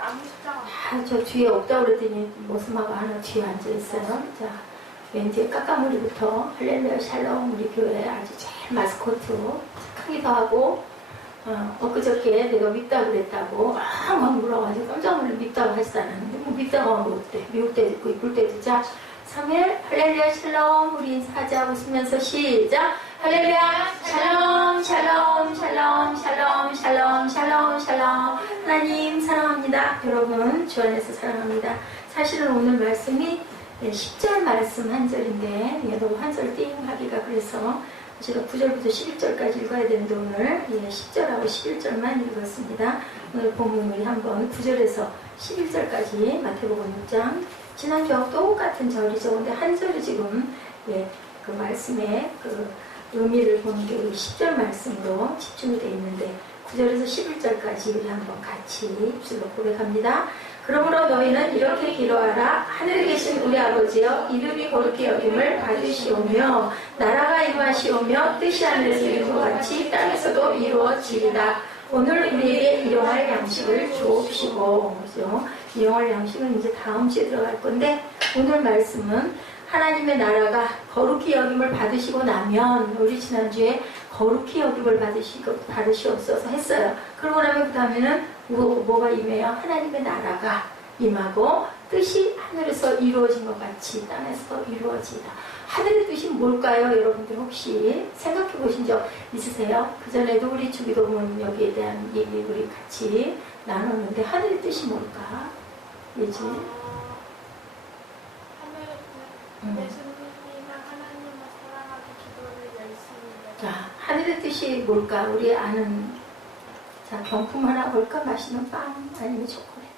나무 십자가. 저 뒤에 없다고 그랬더니 모스마가 하나 뒤에 앉아있어요. 자, 맨 뒤에 까까머리부터 할렐루야 샬롬 우리 교회 아주 제일 마스코트 착하기도 하고 엊그저께 내가 믿다고 그랬다고 막 물어가지고 깜짝 놀라 믿다고 하시다는데 뭐 믿다고 하면 어때? 미울 때도 있고 이쁠 때도 있고. 자 3일 할렐루야 샬롬 우리 인사하자 웃으면서 시작 할렐루야 샬롬 샬롬 샬롬 샬롬 샬롬 샬롬 샬롬 하나님 사랑합니다. 여러분 주 안에서 사랑합니다. 사실은 오늘 말씀이 10절 말씀 한 절인데 너무 한 절 띵 하기가 그래서 제가 9절부터 11절까지 읽어야 되는데 오늘 10절하고 11절만 읽었습니다. 오늘 본문 우리 한번 9절에서 11절까지 마태복음 6장 지난주와 똑같은 절이죠. 근데 한 절이 지금 그 말씀의 그 의미를 보는 게 우리 10절 말씀으로 집중이 되어 있는데 9절에서 11절까지 우리 한번 같이 입술로 고백합니다. 그러므로 너희는 이렇게 기도하라. 하늘에 계신 우리 아버지여 이름이 거룩히 여김을 받으시오며 나라가 임하시오며 뜻이 하늘에서 이룬 것 같이 땅에서도 이루어지리다. 오늘 우리에게 일용할 양식을 주옵시고 그죠? 일용할 양식은 이제 다음 주에 들어갈 건데 오늘 말씀은 하나님의 나라가 거룩히 여김을 받으시고 나면 우리 지난주에 거룩히 여김을 받으시옵소서 했어요. 그러고 나면 그 다음에는 뭐가 임해요? 하나님의 나라가 임하고 뜻이 하늘에서 이루어진 것 같이 땅에서 이루어지다. 하늘의 뜻이 뭘까요? 여러분들 혹시 생각해 보신 적 있으세요? 그전에도 우리 주기도문 여기에 대한 얘기 우리 같이 나눴는데 하늘의 뜻이 뭘까? 왜지? 하늘의 뜻, 예수님이나 하나님을 사랑하기 기도를 열심히 해요. 자, 하늘의 뜻이 뭘까? 우리 아는 자, 경품 하나 볼까? 맛있는 빵 아니면 초콜릿?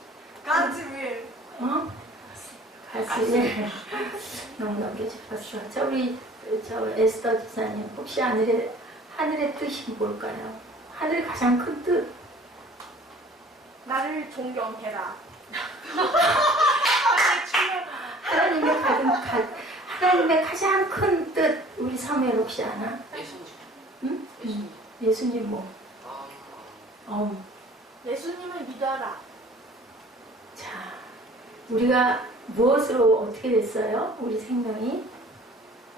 가즈윌. 가스윌. 너무 넘겨짚었어. 자, 우리 에스더 지사님 혹시 하늘의 뜻이 뭘까요? 하늘의 가장 큰 뜻. 나를 존경해라. 하나님의 가장 큰 뜻 우리 사무엘 혹시 아나? 예수님. 응? 예수님. 예수님 뭐? 예수님을 믿어라. 자, 우리가 무엇으로 어떻게 됐어요? 우리 생명이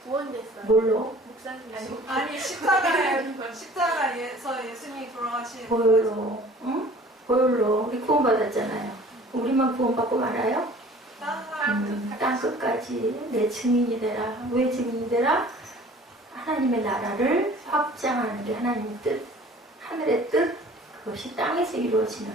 구원됐어요. 뭘로? 목사님. 아니 십자가에서 예수님이 돌아가신 보혈로, 응? 보혈로 우리 구원받았잖아요. 우리만 구원받고 말아요? 땅 끝까지 내 증인이 되라. 왜 증인이 되라? 하나님의 나라를 확장하는 게 하나님의 뜻, 하늘의 뜻, 그것이 땅에서 이루어지는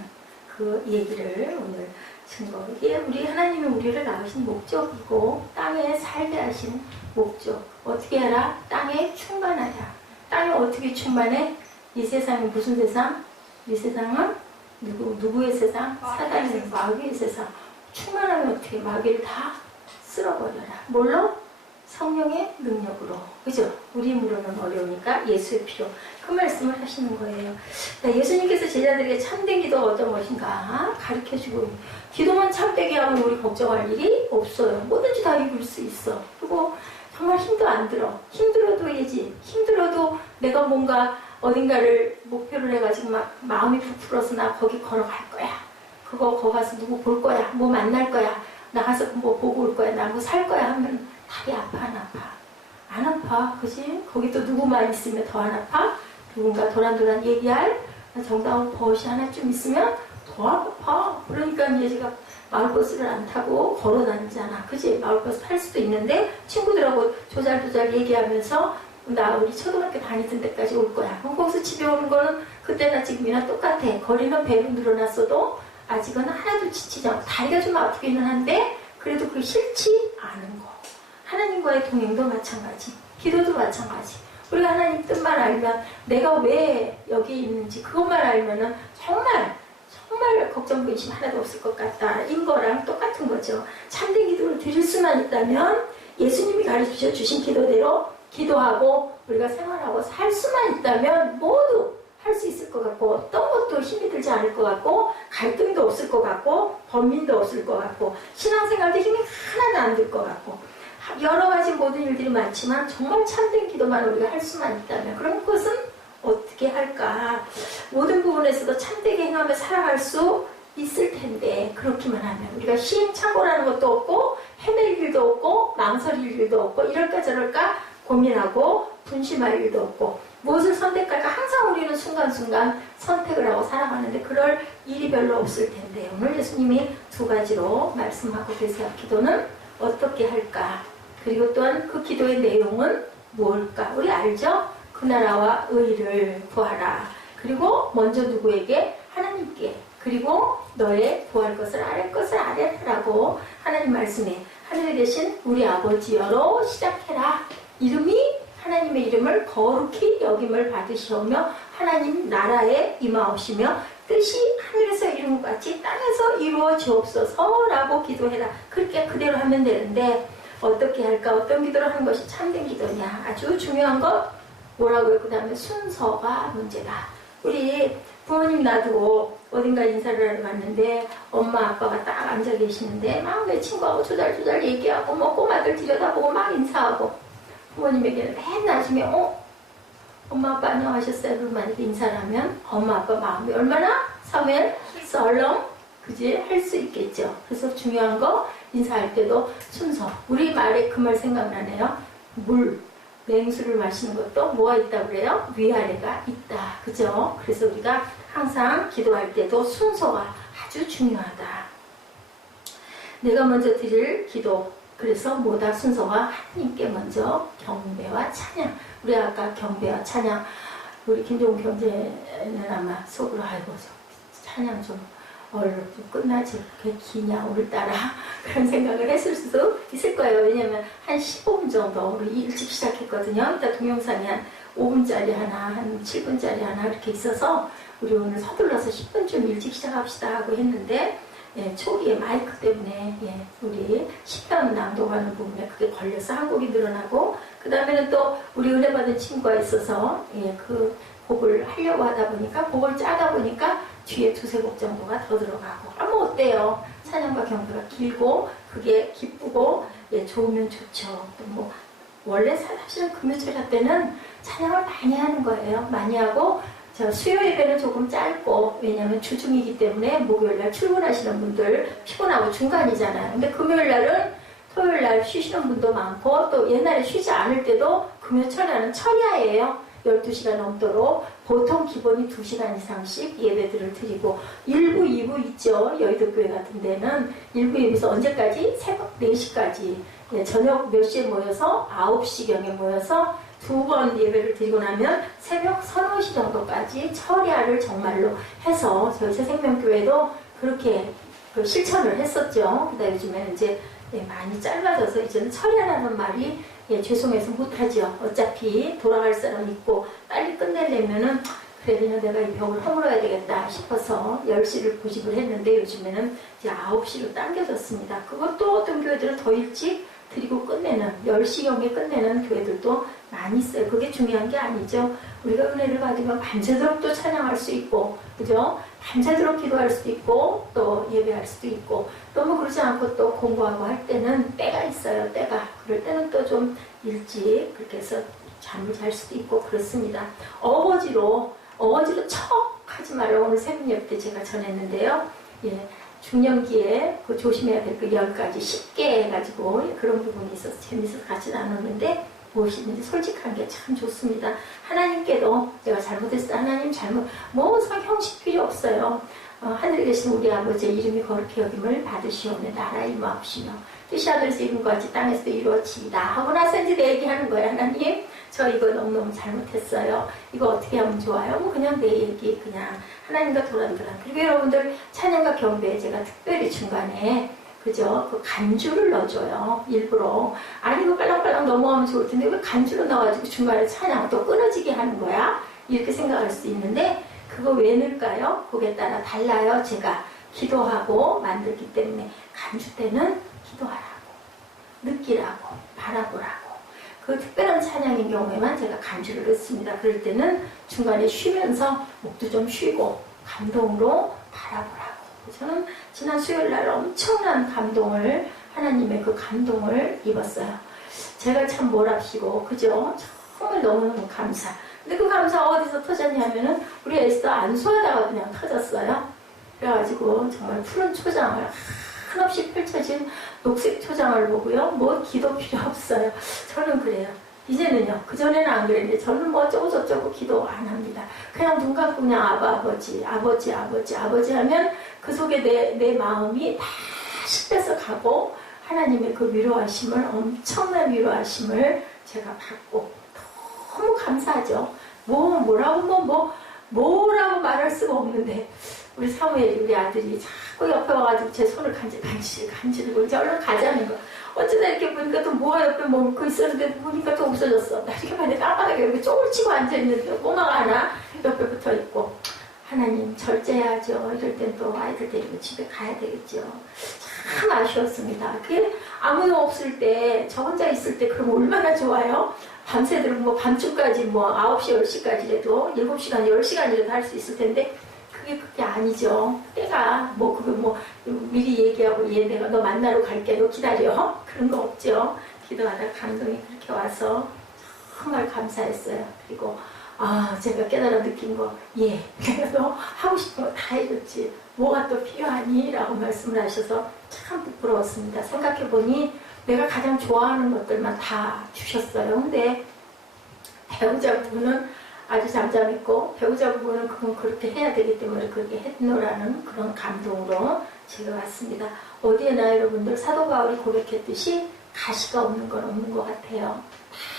그 얘기를 오늘 증거. 이게 우리 하나님이 우리를 낳으신 목적이고 땅에 살게 하신 목적. 어떻게 하라? 땅에 충만하라. 땅에 어떻게 충만해? 이 세상이 무슨 세상? 이 세상은 누구의 세상? 사단의 마귀의 세상. 충만하면 어떻게 마귀를 다 쓸어버려라. 뭘로? 성령의 능력으로. 그죠? 우리 힘으로는 어려우니까 예수의 피로. 그 말씀을 하시는 거예요. 예수님께서 제자들에게 참된 기도가 어떤 것인가 가르쳐주고 기도만 참되게 하면 우리 걱정할 일이 없어요. 뭐든지 다 이룰 수 있어. 그리고 정말 힘도 안 들어. 힘들어도 해야지. 힘들어도 내가 뭔가 어딘가를 목표를 해가지고 막 마음이 부풀어서 나 거기 걸어갈 거야. 거기 가서 누구 볼 거야. 뭐 만날 거야. 나가서 뭐 보고 올 거야. 나 뭐 살 거야 하면 다리 아파 안 아파? 안 아파. 그지? 거기 또 누구만 있으면 더 안 아파? 누군가 도란도란 얘기할 정다운 버릇이 하나쯤 있으면 더 아파. 그러니까 이제 제가 마을버스를 안 타고 걸어 다니잖아. 그지? 마을버스 탈 수도 있는데 친구들하고 조잘조잘 얘기하면서 나 우리 초등학교 다니던 데까지 올 거야. 그럼 거기서 집에 오는 거는 그때나 지금이나 똑같아. 거리는 배로 늘어났어도 아직은 하나도 지치지 않고 다리가 좀 아프기는 한데 그래도 그게 싫지 않은 거. 하나님과의 동행도 마찬가지. 기도도 마찬가지. 우리가 하나님 뜻만 알면 내가 왜 여기 있는지 그것만 알면은 정말 걱정 근심 하나도 없을 것 같다. 인 거랑 똑같은 거죠. 참된 기도를 드릴 수만 있다면 예수님이 가르쳐 주신 기도대로 기도하고 우리가 생활하고 살 수만 있다면 모두 할 수 있을 것 같고 어떤 것도 힘이 들지 않을 것 같고 갈등도 없을 것 같고 번민도 없을 것 같고 신앙생활도 힘이 하나도 안 들 것 같고 여러 가지 모든 일들이 많지만 정말 참된 기도만 우리가 할 수만 있다면 그럼 그것은 어떻게 할까? 모든 부분에서도 참되게 행하며 살아갈 수 있을 텐데 그렇기만 하면 우리가 시행착오라는 것도 없고 헤맬 일도 없고 망설일 일도 없고 이럴까 저럴까 고민하고 분심할 일도 없고 무엇을 선택할까 항상 우리는 순간순간 선택을 하고 살아가는데 그럴 일이 별로 없을 텐데 오늘 예수님이 두 가지로 말씀하고 계세요. 기도는 어떻게 할까? 그리고 또한 그 기도의 내용은 뭘까? 우리 알죠? 그 나라와 의를 구하라. 그리고 먼저 누구에게? 하나님께. 그리고 너의 구할 것을 아랠 것을 아뢰라고 하나님 말씀에 하늘에 계신 우리 아버지여로 시작해라. 이름이 하나님의 이름을 거룩히 여김을 받으시오며 하나님 나라에 임하옵시며 뜻이 하늘에서 이룬 것 같이 땅에서 이루어지옵소서라고 기도해라. 그렇게 그대로 하면 되는데 어떻게 할까? 어떤 기도를 하는 것이 참된 기도냐? 아주 중요한 것 뭐라고요? 그 다음에 순서가 문제다. 우리 부모님 놔두고 어딘가 인사를 하러 갔는데 엄마 아빠가 딱 앉아 계시는데 막 내 친구하고 조잘조잘 얘기하고 뭐 꼬마들 들여다보고 막 인사하고 부모님에게는 맨 나중에 엄마 아빠 안녕하셨어요? 그러고 만약에 인사를 하면 엄마 아빠 마음이 얼마나 사무엘 썰렁 그지? 할 수 있겠죠. 그래서 중요한 거 인사할 때도 순서. 우리 말에 그 말 생각나네요. 물, 냉수를 마시는 것도 뭐가 있다고 그래요? 위아래가 있다. 그죠? 그래서 우리가 항상 기도할 때도 순서가 아주 중요하다. 내가 먼저 드릴 기도. 그래서 뭐다 순서가 하나님께 먼저 경배와 찬양. 우리 아까 경배와 찬양. 우리 김종훈 경제는 아마 속으로 아이고 찬양 좀 얼른 좀 끝나지 그게 기냐 오늘따라 그런 생각을 했을 수도 있을 거예요. 왜냐면 한 15분 정도 우리 일찍 시작했거든요. 일단 동영상이 한 5분짜리 하나 한 7분짜리 하나 이렇게 있어서 우리 오늘 서둘러서 10분 일찍 시작합시다 하고 했는데 예, 초기에 마이크 때문에 예, 우리 시편 낭독하는 부분에 그게 걸려서 한 곡이 늘어나고 그 다음에는 또 우리 은혜받은 친구가 있어서 예, 그 곡을 하려고 하다 보니까 곡을 짜다 보니까 뒤에 두세 곡 정도가 더 들어가고 뭐 어때요? 찬양과 경배가 길고 그게 기쁘고 예, 좋으면 좋죠. 또 뭐 원래 사실은 금요철 때는 찬양을 많이 하는 거예요. 많이 하고 저 수요 예배는 조금 짧고 왜냐하면 주중이기 때문에 목요일날 출근하시는 분들 피곤하고 중간이잖아요. 근데 금요일날은 토요일날 쉬시는 분도 많고 또 옛날에 쉬지 않을 때도 금요철에는 철야예요. 12시간 넘도록 보통 기본이 2시간 이상씩 예배들을 드리고 1부, 2부 있죠. 여의도교회 같은 데는 1부, 2부에서 언제까지? 새벽 4시까지 예, 저녁 몇 시에 모여서 9시경에 모여서 2번 예배를 드리고 나면 새벽 3-4시 정도까지 철야를 정말로 해서 저희 새생명교회도 그렇게 그 실천을 했었죠. 근데 요즘에는 이제 예, 많이 짧아져서 이제는 철야라는 말이 예, 죄송해서 못하죠. 어차피 돌아갈 사람 있고 빨리 끝내려면은 그래 그냥 내가 이 벽을 허물어야 되겠다 싶어서 10시를 고집을 했는데 요즘에는 이제 9시로 당겨졌습니다. 그것도 어떤 교회들은 더 일찍 드리고 끝내는 10시경에 끝내는 교회들도 많이 있어요. 그게 중요한 게 아니죠. 우리가 은혜를 받으면 밤새도록 또 찬양할 수 있고 그죠? 밤새도록 기도할 수도 있고 또 예배할 수도 있고 너무 그러지 않고 또 공부하고 할 때는 때가 있어요. 때가 그럴 때는 또 좀 일찍 그렇게 해서 잠을 잘 수도 있고 그렇습니다. 어거지로 척 하지 말라고 오늘 새벽 때 제가 전했는데요. 예, 중년기에 그 조심해야 될 그 10가지 쉽게 해가지고 그런 부분이 있어서 재밌어서 같이 나눴는데 무엇이든지 솔직한 게 참 좋습니다. 하나님께도 내가 잘못했을 하나님 잘못 뭐 형식 필요 없어요. 하늘에 계신 우리 아버지의 이름이 거룩히 여김을 받으시오며 나라 임하옵시며 뜻이 하늘에서 이룬 것 같이 땅에서도 이루어지이다 하고 나서 이제 내 얘기하는 거예요. 하나님 저 이거 너무너무 잘못했어요. 이거 어떻게 하면 좋아요? 뭐 그냥 내 얘기 그냥 하나님과 도란도란. 그리고 여러분들 찬양과 경배에 제가 특별히 중간에 그죠? 그 간주를 넣어줘요. 일부러. 아니 이거 빨랑빨랑 넘어가면 좋을 텐데 왜 간주를 넣어가지고 중간에 찬양 또 끊어지게 하는 거야? 이렇게 생각할 수 있는데 그거 왜 넣을까요? 그에 따라 달라요. 제가 기도하고 만들기 때문에 간주 때는 기도하라고 느끼라고 바라보라고 그 특별한 찬양인 경우에만 제가 간주를 넣습니다. 그럴 때는 중간에 쉬면서 목도 좀 쉬고 감동으로 바라보라고. 저는 지난 수요일날 엄청난 감동을 하나님의 그 감동을 입었어요. 제가 참 뭐랍시고 그죠? 정말 너무너무 감사. 근데 그 감사 어디서 터졌냐면은 우리 에스더 안수하다가 그냥 터졌어요. 그래가지고 정말 푸른 초장을 한없이 펼쳐진 녹색 초장을 보고요. 뭐 기도 필요 없어요. 저는 그래요. 이제는요. 그전에는 안 그랬는데 저는 뭐 어쩌고저쩌고 기도 안 합니다. 그냥 눈 감고 그냥 아버지 하면 그 속에 내 마음이 다 씹혀서 가고 하나님의 그 위로하심을, 엄청난 위로하심을 제가 받고 너무 감사하죠. 뭐라고 말할 수가 없는데 우리 사무엘이, 우리 아들이 자꾸 옆에 와가지고 제 손을 간지르고 이제 얼른 가자는 거. 어쩌다 이렇게 보니까 또 뭐가 옆에 먹고 있었는데 보니까 또 없어졌어. 나 이렇게 봤는데 땅바닥에 이렇게 쪼글 치고 앉아있는데 꼬마가 하나 옆에 붙어 있고. 하나님 절제해야죠. 이럴 땐 또 아이들 데리고 집에 가야 되겠죠. 참 아쉬웠습니다. 그게 아무도 없을 때, 저 혼자 있을 때 그럼 얼마나 좋아요? 밤새도록 뭐 밤중까지 뭐 9시, 10시까지라도 7시간, 10시간이라도 할 수 있을 텐데 그게 아니죠. 때가 미리 얘기하고 내가 너 만나러 갈게, 너 기다려. 그런 거 없죠. 기도하다 감동이 그렇게 와서 정말 감사했어요. 그리고 제가 깨달아 느낀 거, 내가 너 하고 싶은 거 다 해줬지. 뭐가 또 필요하니? 라고 말씀을 하셔서 참 부끄러웠습니다. 생각해보니 내가 가장 좋아하는 것들만 다 주셨어요. 근데 배우자 부부는 아주 잠잠했고, 배우자 부부는 그건 그렇게 해야 되기 때문에 그렇게 했노라는 그런 감동으로 제가 왔습니다. 어디에나 여러분들 사도 바울이 고백했듯이 가시가 없는 건 없는 것 같아요.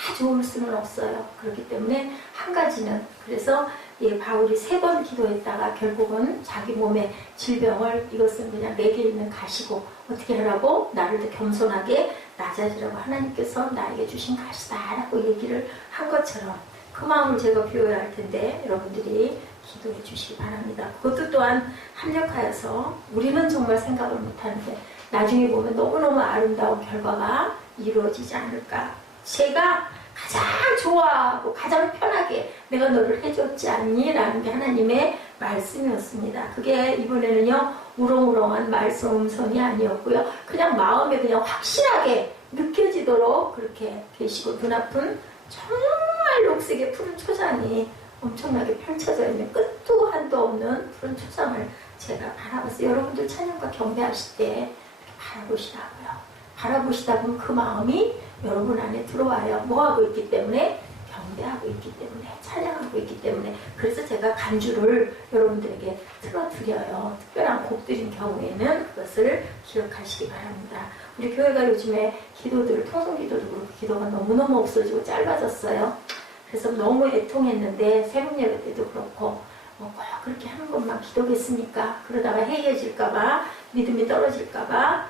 다 좋을 수는 없어요. 그렇기 때문에 한 가지는, 그래서 바울이 3번 기도했다가 결국은 자기 몸의 질병을, 이것은 그냥 내게 있는 가시고 어떻게 하라고? 나를 더 겸손하게 낮아지라고 하나님께서 나에게 주신 가시다 라고 얘기를 한 것처럼 그 마음을 제가 비워야 할 텐데 여러분들이 기도해 주시기 바랍니다. 그것도 또한 합력하여서 우리는 정말 생각을 못하는데 나중에 보면 너무너무 아름다운 결과가 이루어지지 않을까. 제가 가장 좋아하고 가장 편하게 내가 너를 해줬지 않니? 라는 게 하나님의 말씀이었습니다. 그게 이번에는요 우렁우렁한 말씀 음성이 아니었고요. 그냥 마음에 그냥 확실하게 느껴지도록 그렇게 계시고, 눈앞은 정말 녹색의 푸른 초장이 엄청나게 펼쳐져 있는 끝도 한도 없는 푸른 초장을 제가 바라봤어요. 여러분들 찬양과 경배하실 때 이렇게 바라보시라고요. 바라보시다 보면 그 마음이 여러분 안에 들어와요. 뭐하고 있기 때문에? 경배하고 있기 때문에, 찬양하고 있기 때문에. 그래서 제가 간주를 여러분들에게 틀어드려요. 특별한 곡들인 경우에는 그것을 기억하시기 바랍니다. 우리 교회가 요즘에 기도들을, 통성기도도 그렇고 기도가 너무너무 없어지고 짧아졌어요. 그래서 너무 애통했는데 새벽 예배 때도 그렇고 꼭 그렇게 하는 것만 기도겠습니까? 그러다가 해이해질까봐, 믿음이 떨어질까봐,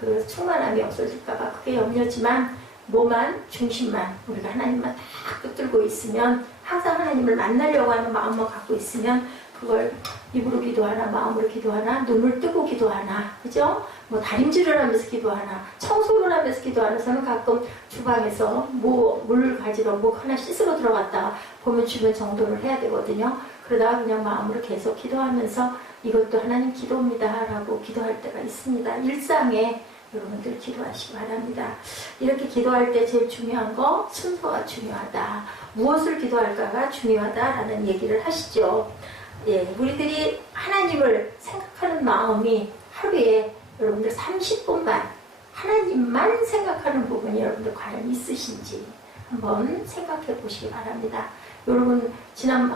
그 충만함이 없어질까봐 그게 염려지만, 뭐만, 중심만, 우리가 하나님만 다 붙들고 있으면, 항상 하나님을 만나려고 하는 마음만 갖고 있으면, 그걸 입으로 기도하나, 마음으로 기도하나, 눈을 뜨고 기도하나, 그죠? 뭐 다림질을 하면서 기도하나, 청소를 하면서 기도하나. 저는 가끔 주방에서 물 가지러 하나 씻으러 들어갔다가 보면 주변 정돈을 해야 되거든요. 그러다가 그냥 마음으로 계속 기도하면서 이것도 하나님 기도입니다 라고 기도할 때가 있습니다. 일상에 여러분들 기도하시기 바랍니다. 이렇게 기도할 때 제일 중요한 거, 순서가 중요하다. 무엇을 기도할까가 중요하다라는 얘기를 하시죠. 우리들이 하나님을 생각하는 마음이 하루에 여러분들 30분만 하나님만 생각하는 부분이 여러분들 과연 있으신지 한번 생각해 보시기 바랍니다. 여러분,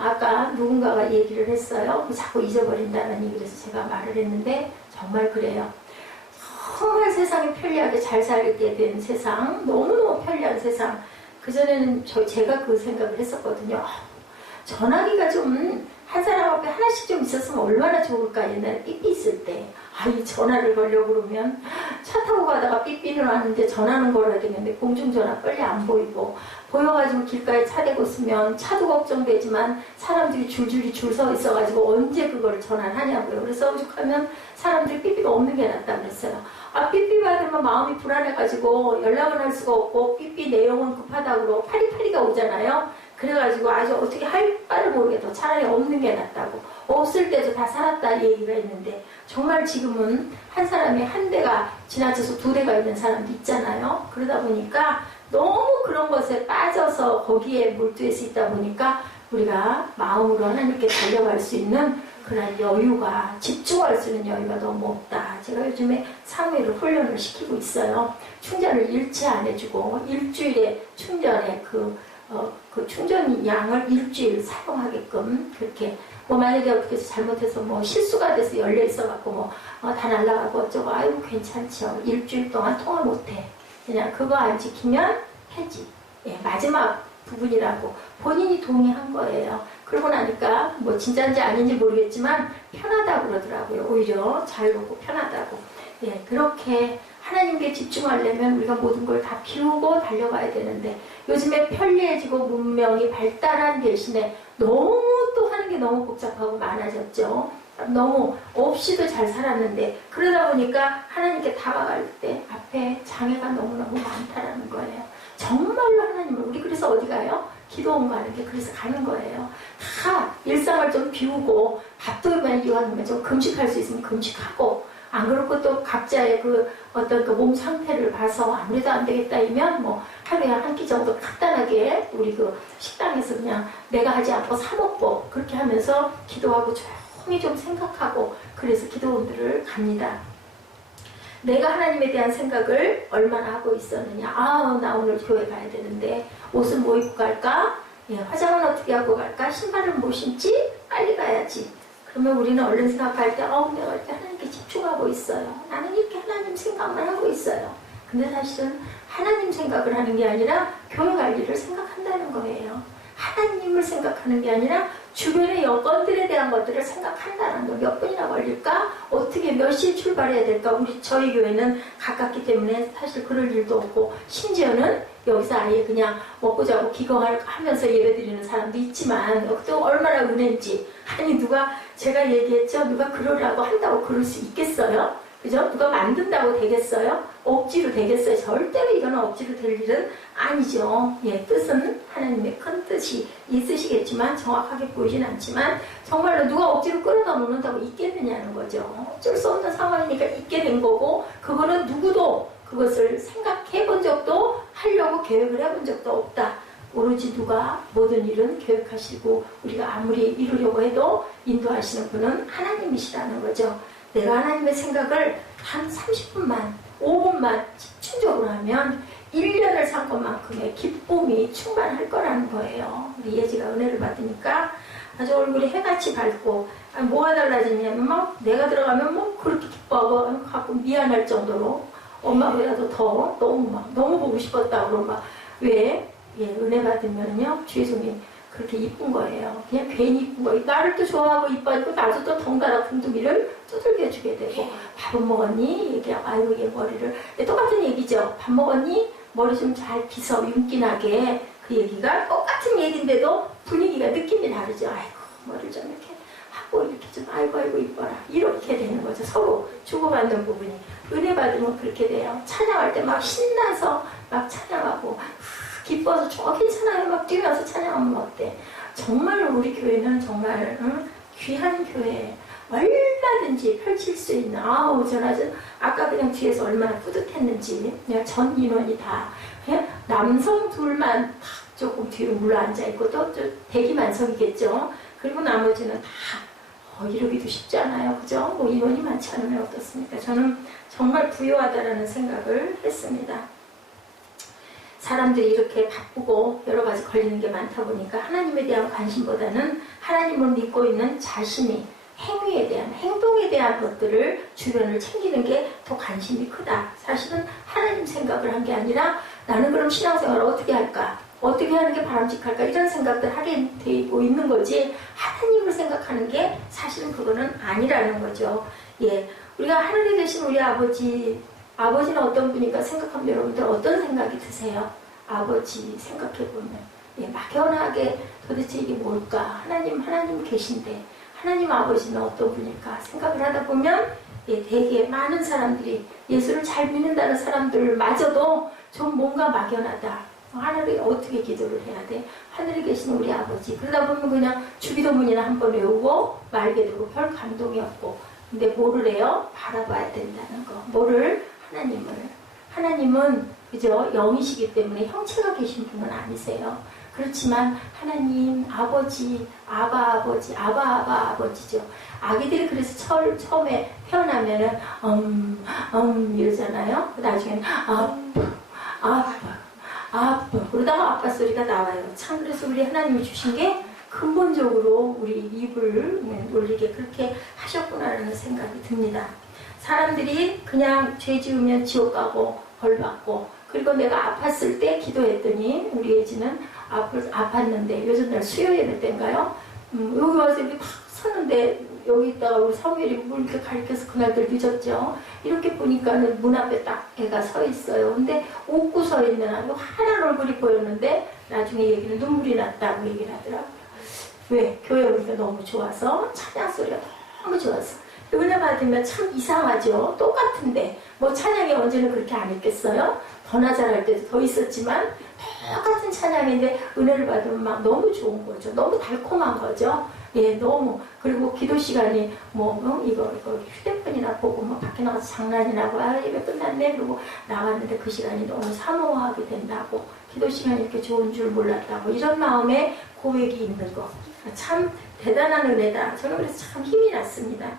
아까 누군가가 얘기를 했어요. 자꾸 잊어버린다는 얘기를 해서 제가 말을 했는데 정말 그래요. 정말 세상이 편리하게 잘 살게 된 세상, 너무너무 편리한 세상. 그전에는 제가 그 생각을 했었거든요. 전화기가 좀 한 사람 앞에 하나씩 좀 있었으면 얼마나 좋을까. 옛날에 삐삐 있을 때 이 전화를 걸려고 그러면 차 타고 가다가 삐삐를 하는데 전화는 걸어야 되는데 공중전화 빨리 안 보여가지고 길가에 차 대고 있으면 차도 걱정되지만 사람들이 줄줄이 줄 서 있어가지고 언제 그거를 전화를 하냐고요. 그래서 오죽하면 사람들이 삐삐가 없는 게 낫다고 그랬어요. 삐삐 받으면 마음이 불안해가지고 연락은 할 수가 없고 삐삐 내용은 급하다고 파리파리가 오잖아요. 그래가지고 아주 어떻게 할 바를 모르겠다. 차라리 없는 게 낫다고. 없을 때도 다 살았다 얘기가 있는데 정말 지금은 한 사람이 한 대가 지나쳐서 2대가 있는 사람도 있잖아요. 그러다 보니까 너무 그런 것에 빠져서 거기에 몰두해서 있다 보니까 우리가 마음으로 하나님께 달려갈 수 있는 그런 여유가, 집중할 수 있는 여유가 너무 없다. 제가 요즘에 사무엘을 훈련을 시키고 있어요. 충전을 일치 안 해주고 일주일에 충전에 그 충전 양을 일주일 사용하게끔 그렇게 만약에 어떻게 해서 잘못해서 실수가 돼서 열려 있어갖고 다 날라가고 어쩌고 아이고 괜찮죠. 일주일 동안 통화 못해. 그냥 그거 안 지키면 해지. 예, 마지막 부분이라고 본인이 동의한 거예요. 그러고 나니까 진짜인지 아닌지 모르겠지만 편하다고 그러더라고요. 오히려 자유롭고 편하다고. 예, 그렇게 하나님께 집중하려면 우리가 모든 걸 다 비우고 달려가야 되는데 요즘에 편리해지고 문명이 발달한 대신에 너무 또 하는 게 너무 복잡하고 많아졌죠. 너무 없이도 잘 살았는데 그러다 보니까 하나님께 다가갈 때 앞에 장애가 너무너무 많다라는 거예요. 정말로 하나님을 우리 그래서 어디 가요? 기도원 가는 게 그래서 가는 거예요. 다 일상을 좀 비우고 밥도 이왕이면 좀 금식할 수 있으면 금식하고 안 그렇고 또 각자의 어떤 몸 상태를 봐서 아무래도 안 되겠다면 하루에 한 끼 정도 간단하게 우리 식당에서 그냥 내가 하지 않고 사 먹고 그렇게 하면서 기도하고 조용히 좀 생각하고 그래서 기도원들을 갑니다. 내가 하나님에 대한 생각을 얼마나 하고 있었느냐. 나 오늘 교회 가야 되는데 옷은 뭐 입고 갈까? 예, 화장은 어떻게 하고 갈까? 신발은 뭐 신지? 빨리 가야지. 그러면 우리는 얼른 생각할 때 내가 이렇게 하나님께 집중하고 있어요. 나는 이렇게 하나님 생각만 하고 있어요. 근데 사실은 하나님 생각을 하는 게 아니라 교회 갈 일을 생각한다는 거예요. 하나님을 생각하는 게 아니라 주변의 여건들에 대한 것들을 생각한다는 거. 몇 분이나 걸릴까? 어떻게 몇 시에 출발해야 될까? 저희 교회는 가깝기 때문에 사실 그럴 일도 없고 심지어는 여기서 아예 그냥 먹고 자고 기거하면서 예배드리는 사람도 있지만 또 얼마나 은혜인지. 아니 제가 얘기했죠. 누가 그러라고 한다고 그럴 수 있겠어요? 그죠? 누가 만든다고 되겠어요? 억지로 되겠어요? 절대로 이거는 억지로 될 일은 아니죠. 예, 뜻은 하나님의 큰 뜻이 있으시겠지만 정확하게 보이진 않지만 정말로 누가 억지로 끌어다 놓는다고 있겠느냐는 거죠. 어쩔 수 없는 상황이니까 있게 된 거고 그거는 누구도 그것을 생각해 본 적도 하려고 계획을 해본 적도 없다. 오로지 누가 모든 일은 계획하시고 우리가 아무리 이루려고 해도 인도하시는 분은 하나님이시라는 거죠. 내가 하나님의 생각을 한 30분만, 5분만 집중적으로 하면 1년을 산 것만큼의 기쁨이 충만할 거라는 거예요. 우리 예지가 은혜를 받으니까 아주 얼굴이 해같이 밝고 뭐가 달라지냐면 내가 들어가면 그렇게 기뻐하고 가끔 미안할 정도로 엄마보다도 더 너무 보고 싶었다고 왜? 예, 은혜 받으면요 주의 종이 그렇게 이쁜 거예요. 그냥 괜히 이쁜 거예요. 나를 또 좋아하고 이뻐하고 나도 또 덩달아 궁둥이를 두들겨 주게 되고 밥은 먹었니? 얘기하고 아이고 얘 머리를 똑같은 얘기죠. 밥 먹었니? 머리 좀 잘 빗어 윤기나게 그 얘기가 똑같은 얘기인데도 분위기가 느낌이 다르죠. 아이고 머리를 좀 이렇게 하고 이렇게 좀 아이고 이뻐라 이렇게 되는 거죠. 서로 주고받는 부분이 은혜 받으면 그렇게 돼요. 찬양할 때 막 신나서 막 찬양하고 기뻐서 괜찮아요 막 뛰면서 찬양하면 어때? 정말로 우리 교회는 정말 귀한 교회 얼마든지 펼칠 수 있는 저는 아까 그냥 뒤에서 얼마나 뿌듯했는지 그냥 전 인원이 다 그냥 남성 둘만 다 조금 뒤로 물러앉아있고 또 대기만성이겠죠. 그리고 나머지는 다 이러기도 쉽지 않아요. 그죠? 인원이 많지 않으면 어떻습니까? 저는 정말 부유하다라는 생각을 했습니다. 사람들이 이렇게 바쁘고 여러 가지 걸리는 게 많다 보니까 하나님에 대한 관심보다는 하나님을 믿고 있는 자신이 행위에 대한 행동에 대한 것들을 주변을 챙기는 게 더 관심이 크다. 사실은 하나님 생각을 한 게 아니라 나는 그럼 신앙생활을 어떻게 할까? 어떻게 하는 게 바람직할까? 이런 생각들 하게 되고 있는 거지 하나님을 생각하는 게 사실은 그거는 아니라는 거죠. 예, 우리가 하늘에 계신 우리 아버지는 어떤 분인가 생각하면 여러분들 어떤 생각이 드세요? 아버지 생각해보면 막연하게 도대체 이게 뭘까? 하나님 계신데 하나님 아버지는 어떤 분일까? 생각을 하다 보면 되게 많은 사람들이 예수를 잘 믿는다는 사람들마저도 좀 뭔가 막연하다. 하늘에 어떻게 기도를 해야 돼? 하늘에 계신 우리 아버지. 그러다 보면 그냥 주기도문이나 한번 외우고 말게 되고 별 감동이 없고 근데 뭐를 해요? 바라봐야 된다는 거. 뭐를? 하나님은 그죠? 영이시기 때문에 형체가 계신 분은 아니세요. 그렇지만 하나님 아버지, 아바 아버지죠. 아기들이 그래서 처음에 태어나면은 이러잖아요. 나중에는 아빠 그러다가 아빠 소리가 나와요. 참 그래서 우리 하나님이 주신 게 근본적으로 우리 입을 올리게 그렇게 하셨구나라는 생각이 듭니다. 사람들이 그냥 죄 지으면 지옥 가고 벌 받고, 그리고 내가 아팠을 때 기도했더니 우리 예지는 아팠는데 요즘 날 수요 예배 때인가요? 여기 와서 이렇게 탁 섰는데 여기 있다가 우리 사무엘이 물 이렇게 가리켜서 그날들 늦었죠. 이렇게 보니까는 문 앞에 딱 애가 서 있어요. 근데 웃고 서 있는 아주 환한 얼굴이 보였는데 나중에 얘기는 눈물이 났다고 얘기를 하더라고요. 왜? 교회 오니까 너무 좋아서, 찬양 소리가 너무 좋았어. 은혜 받으면 참 이상하죠. 똑같은데 뭐 찬양이 언제는 그렇게 안 했겠어요? 더나 잘할 때도 더 있었지만 똑같은 찬양인데 은혜를 받으면 막 너무 좋은 거죠. 너무 달콤한 거죠. 예, 너무. 그리고 기도 시간이 이거 휴대폰이나 보고 밖에 나가서 장난이나 하고 예배 끝났네 그러고 나갔는데 그 시간이 너무 사모하게 된다고, 기도 시간이 이렇게 좋은 줄 몰랐다고, 이런 마음에 고백이 있는 거 참 대단한 은혜다. 저는 그래서 참 힘이 났습니다.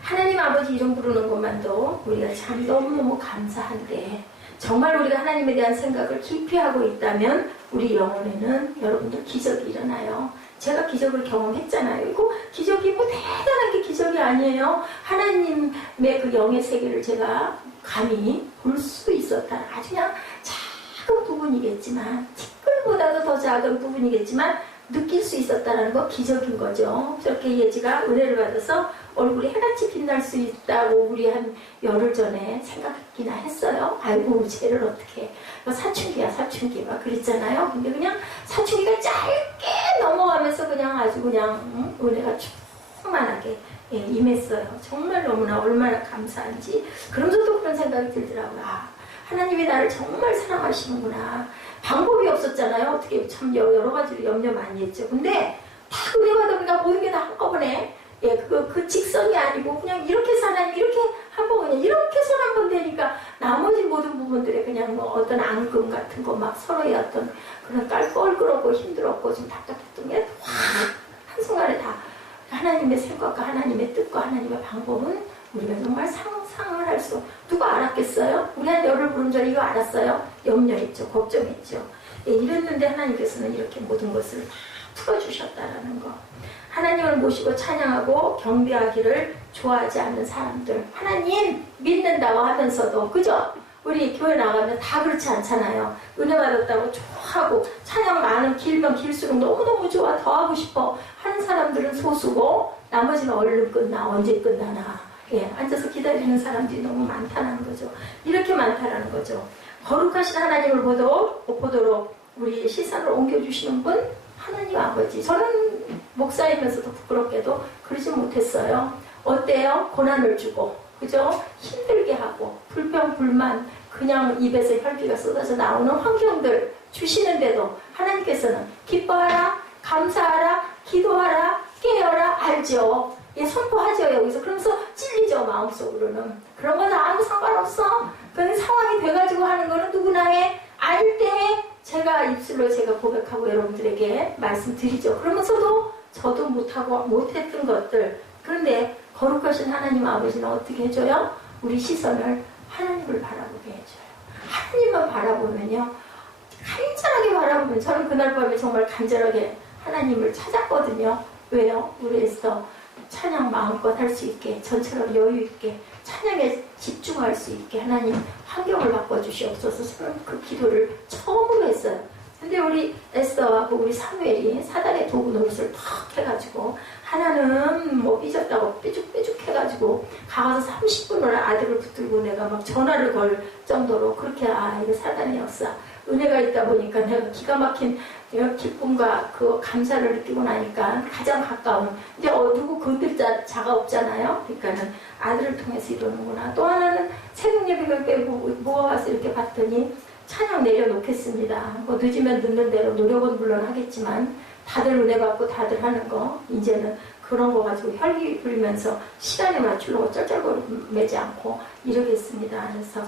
하나님 아버지 이름 부르는 것만도 우리가 참 너무너무 감사한데, 정말 우리가 하나님에 대한 생각을 깊이 하고 있다면 우리 영혼에는 여러분들 기적이 일어나요. 제가 기적을 경험했잖아요. 이거 기적이 뭐 대단한 게 기적이 아니에요. 하나님의 그 영의 세계를 제가 감히 볼 수 있었다. 아주 그냥 작은 부분이겠지만, 티끌보다도 더 작은 부분이겠지만 느낄 수 있었다는 거 기적인 거죠. 저렇게 예지가 은혜를 받아서 얼굴이 해같이 빛날 수 있다고 우리 한 열흘 전에 생각했기나 했어요. 아이고 쟤를 어떻게 사춘기야 사춘기 막 그랬잖아요. 근데 그냥 사춘기가 짧게 넘어가면서 그냥 아주 그냥 은혜가 충만하게 임했어요. 정말 너무나 얼마나 감사한지. 그러면서도 그런 생각이 들더라고요. 하나님이 나를 정말 사랑하시는구나. 방법이 없었잖아요. 어떻게 참 여러 가지로 염려 많이 했죠. 근데 다 은혜 받으니까 모든 게 다 한꺼번에 그 직선이 아니고 그냥 이렇게 하나님 이렇게 한번 그냥 이렇게 손 한 번 대니까 나머지 모든 부분들에 그냥 어떤 앙금 같은 거 막 서로의 어떤 그런 껄끄럽고 힘들었고 좀 답답했던 게 확 한순간에 다 하나님의 생각과 하나님의 뜻과 하나님의 방법은 우리가 정말 상상을 할 수, 누가 알았겠어요? 우리 한 열흘 부른 줄 이거 알았어요? 염려했죠. 걱정했죠. 이랬는데 하나님께서는 이렇게 모든 것을 다 풀어주셨다라는 거. 하나님을 모시고 찬양하고 경배하기를 좋아하지 않는 사람들, 하나님 믿는다고 하면서도, 그죠? 우리 교회 나가면 다 그렇지 않잖아요. 은혜 받았다고 좋아하고 찬양 많은 길면 길수록 너무너무 좋아, 더 하고 싶어 하는 사람들은 소수고, 나머지는 얼른 끝나, 언제 끝나나 앉아서 기다리는 사람들이 너무 많다는 거죠. 이렇게 많다는 거죠. 거룩하신 하나님을 보도록 우리 시선을 옮겨주시는 분, 하나님 아버지. 저는 목사이면서도 부끄럽게도 그러지 못했어요. 어때요? 고난을 주고, 그죠? 힘들게 하고, 불평, 불만, 그냥 입에서 혈기가 쏟아져 나오는 환경들 주시는데도 하나님께서는 기뻐하라, 감사하라, 기도하라, 깨어라, 알죠? 선포하죠, 여기서. 그러면서 찔리죠, 마음속으로는. 그런 건 아무 상관없어. 그런 상황이 돼가지고 하는 거는 누구나 해. 알 때 제가 입술로 제가 고백하고 여러분들에게 말씀드리죠. 그러면서도 저도 못했던 것들. 그런데 거룩하신 하나님 아버지는 어떻게 해줘요? 우리 시선을 하나님을 바라보게 해줘요. 하나님만 바라보면요, 간절하게 바라보면, 저는 그날 밤에 정말 간절하게 하나님을 찾았거든요. 왜요? 우리 에스더 찬양 마음껏 할 수 있게, 전처럼 여유 있게 찬양에 집중할 수 있게 하나님 환경을 바꿔주시옵소서. 저는 그 기도를 처음으로 했어요. 근데 우리 에스더하고 우리 사무엘이 사단의 도구 노릇을 탁 해가지고, 하나는 삐졌다고 삐죽삐죽 해가지고 가서 30분을 아들을 붙들고 내가 막 전화를 걸 정도로 그렇게, 이거 사단의 역사, 은혜가 있다 보니까 내가 기가 막힌 기쁨과 그 감사를 느끼고 나니까 가장 가까운, 이제 누구 건들 자가 없잖아요. 그러니까는 아들을 통해서 이러는구나. 또 하나는 새벽 예배를 빼고 모아와서 이렇게 봤더니 찬양 내려놓겠습니다. 늦으면 늦는 대로 노력은 물론 하겠지만 다들 은혜 받고 다들 하는 거, 이제는 그런 거 가지고 혈기 부리면서 시간에 맞추려고 쩔쩔거리지 않고 이러겠습니다. 그래서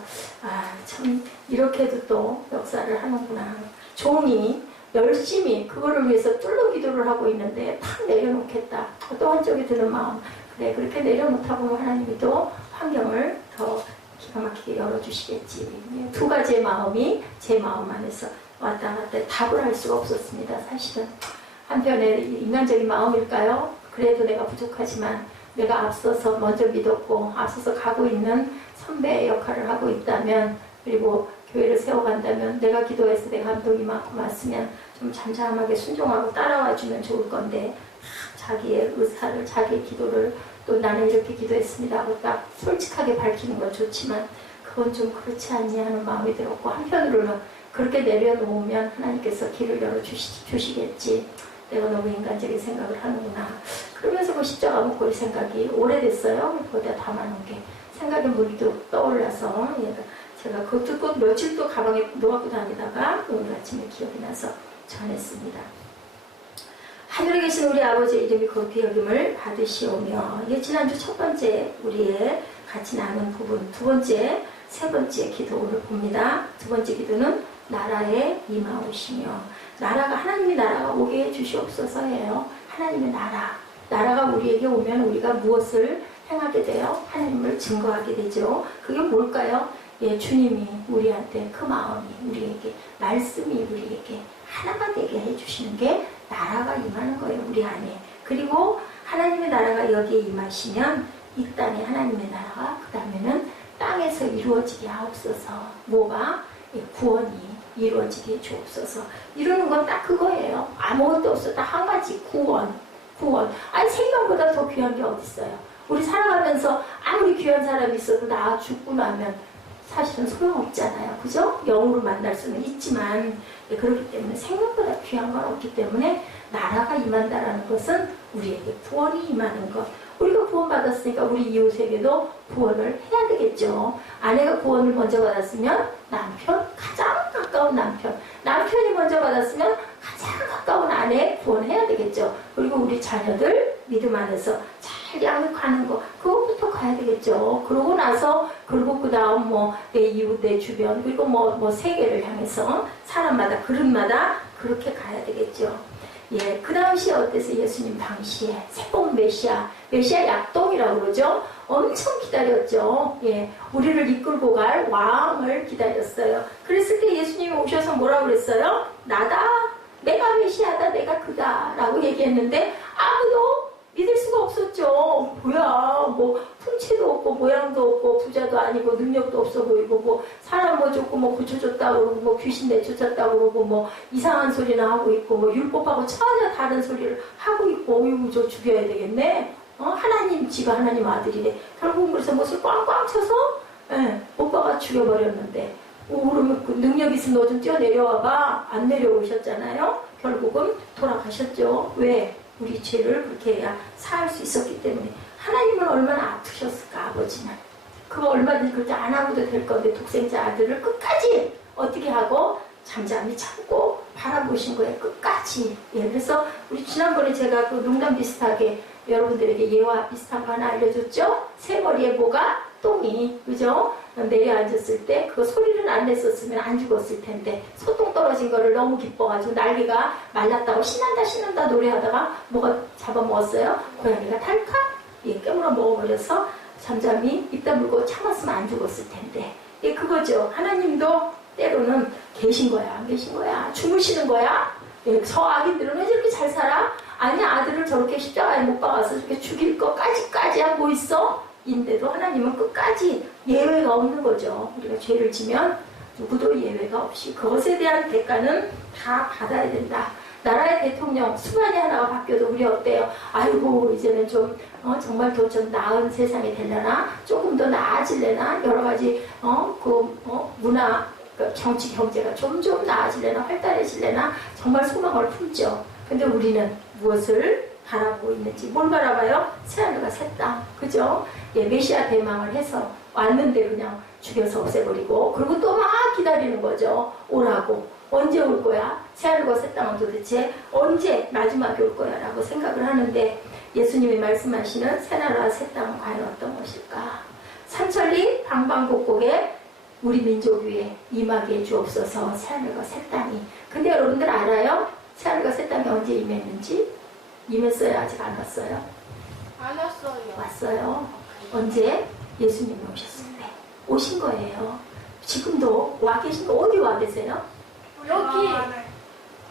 참 이렇게도 또 역사를 하는구나. 종이 열심히 그거를 위해서 뚫는 기도를 하고 있는데 탁 내려놓겠다. 또 한쪽에 드는 마음. 그래, 그렇게 내려놓다 보면 하나님이 또 환경을 더 기가 막히게 열어주시겠지. 두 가지의 마음이 제 마음 안에서 왔다 갔다 답을 할 수가 없었습니다. 사실은 한편에 인간적인 마음일까요? 그래도 내가 부족하지만 내가 앞서서 먼저 믿었고 앞서서 가고 있는 선배의 역할을 하고 있다면, 그리고 교회를 세워간다면, 내가 기도해서 내 감동이 왔으면 좀 잠잠하게 순종하고 따라와 주면 좋을 건데, 자기의 의사를, 자기의 기도를 또 나는 이렇게 기도했습니다 하고 딱 솔직하게 밝히는 건 좋지만 그건 좀 그렇지 않니 하는 마음이 들었고, 한편으로는 그렇게 내려놓으면 하나님께서 길을 열어주시겠지. 내가 너무 인간적인 생각을 하는구나. 그러면서 그 십자가 목걸이 생각이 오래됐어요. 거기다 담아놓은 게. 생각의 물도 떠올라서 제가 그거 듣고 며칠 또 가방에 놓고 다니다가 오늘 아침에 기억이 나서 전했습니다. 하늘에 계신 우리 아버지의 이름이 거룩히 여김을 받으시오며, 이게 지난주 첫 번째 우리의 같이 나눈 부분, 두 번째, 세 번째 기도 오늘 봅니다. 두 번째 기도는 나라에 임하오시며, 나라가, 하나님의 나라가 오게 해주시옵소서예요. 하나님의 나라가 우리에게 오면 우리가 무엇을 행하게 돼요? 하나님을 증거하게 되죠. 그게 뭘까요? 예, 주님이 우리한테 그 마음이 우리에게, 말씀이 우리에게 하나가 되게 해주시는 게 나라가 임하는 거예요, 우리 안에. 그리고 하나님의 나라가 여기에 임하시면 이 땅에 하나님의 나라가, 그 다음에는 땅에서 이루어지게 하옵소서. 뭐가? 예, 구원이 이루어지게 주옵소서. 이루는 건 딱 그거예요. 아무것도 없어. 딱 한 가지, 구원. 아니, 생명보다 더 귀한 게 어딨어요. 우리 살아가면서 아무리 귀한 사람이 있어도 나 죽고 나면 사실은 소용없잖아요. 그죠? 영으로 만날 수는 있지만, 예, 그렇기 때문에 생명보다 귀한 건 없기 때문에 나라가 임한다라는 것은 우리에게 구원이 임하는 것. 우리가 구원받았으니까 우리 이웃에게도 구원을 해야 되겠죠. 아내가 구원을 먼저 받았으면 남편, 가장 가까운 남편이 먼저 받았으면 가장 가까운 아내 구원해야 되겠죠. 그리고 우리 자녀들 믿음 안에서 잘 양육하는 거, 그것부터 가야 되겠죠. 그러고 나서, 그리고 그 다음 내 이웃, 내 주변, 그리고 세계를 향해서 사람마다, 그릇마다 그렇게 가야 되겠죠. 예, 그 당시에 어땠어요? 예수님 당시에 새로운 메시아 약동이라고 그러죠. 엄청 기다렸죠. 예, 우리를 이끌고 갈 왕을 기다렸어요. 그랬을 때 예수님이 오셔서 뭐라고 그랬어요? 나다, 내가 메시아다, 내가 그다 라고 얘기했는데 아무도 믿을 수가 없었죠. 뭐야, 풍채도 없고 모양도 없고 부자도 아니고 능력도 없어 보이고 사람 좋고 고쳐줬다고 그러고 귀신 내쫓았다고 그러고 이상한 소리나 하고 있고 율법하고 전혀 다른 소리를 하고 있고, 이거 저 죽여야 되겠네. 하나님 지가 하나님 아들이래. 결국은 그래서 못을 꽝꽝 쳐서 오빠가 죽여버렸는데, 그러면 그 능력 있으면 너 좀 뛰어내려와봐. 안 내려오셨잖아요. 결국은 돌아가셨죠. 왜? 우리 죄를 그렇게 해야 사할 수 있었기 때문에. 하나님은 얼마나 아프셨을까, 아버지는. 그거 얼마든지 그렇게 안 하고도 될 건데 독생자 아들을 끝까지 어떻게 하고 잠잠히 참고 바라보신 거예요. 끝까지. 예, 그래서 우리 지난번에 제가 그 농담 비슷하게 여러분들에게 예와 비슷한 거 하나 알려줬죠? 새 머리에 뭐가? 똥이, 그죠? 내려앉았을 때 그거 소리를 안 냈었으면 안 죽었을 텐데, 소똥 떨어진 거를 너무 기뻐가지고 난리가 말랐다고 신난다 노래하다가 뭐가 잡아먹었어요? 고양이가 탈칵? 예, 깨물어 먹어버려서 잠잠히 입 다물고 참았으면 안 죽었을 텐데. 예, 그거죠. 하나님도 때로는 계신 거야, 안 계신 거야, 주무시는 거야. 예, 저 악인들은 왜 저렇게 잘 살아? 아니, 아들을 저렇게 십자가에 못 박아서 저렇게 죽일 것까지 하고 있어? 인데도 하나님은 끝까지 예외가 없는 거죠. 우리가 죄를 지면 누구도 예외가 없이 그것에 대한 대가는 다 받아야 된다. 나라의 대통령 수만이 하나가 바뀌어도 우리 어때요? 아이고, 이제는 좀 정말 더 좀 나은 세상이 되려나? 조금 더 나아질래나? 여러 가지 문화, 정치, 경제가 좀 나아질래나? 활달해질래나? 정말 소망을 품죠. 근데 우리는 무엇을 바라보고 있는지, 뭘 바라봐요? 새하늘과 새 땅, 그죠? 예, 메시아 대망을 해서 왔는데 그냥 죽여서 없애버리고, 그리고 또 막 기다리는 거죠. 오라고. 언제 올 거야? 새하늘과 새 땅은 도대체 언제 마지막에 올 거야? 라고 생각을 하는데, 예수님이 말씀하시는 새하늘과 새 땅은 과연 어떤 것일까? 삼천리 방방곡곡에 우리 민족 위에 임하게 해주옵소서. 새하늘과 새 땅이. 근데 여러분들 알아요? 새하늘과 새 땅이 언제 임했는지? 임했어요? 아직 안 왔어요? 안 왔어요. 왔어요. 언제? 예수님이 오셨을 때 오신 거예요. 지금도 와 계신 거 어디 와 계세요? 여기.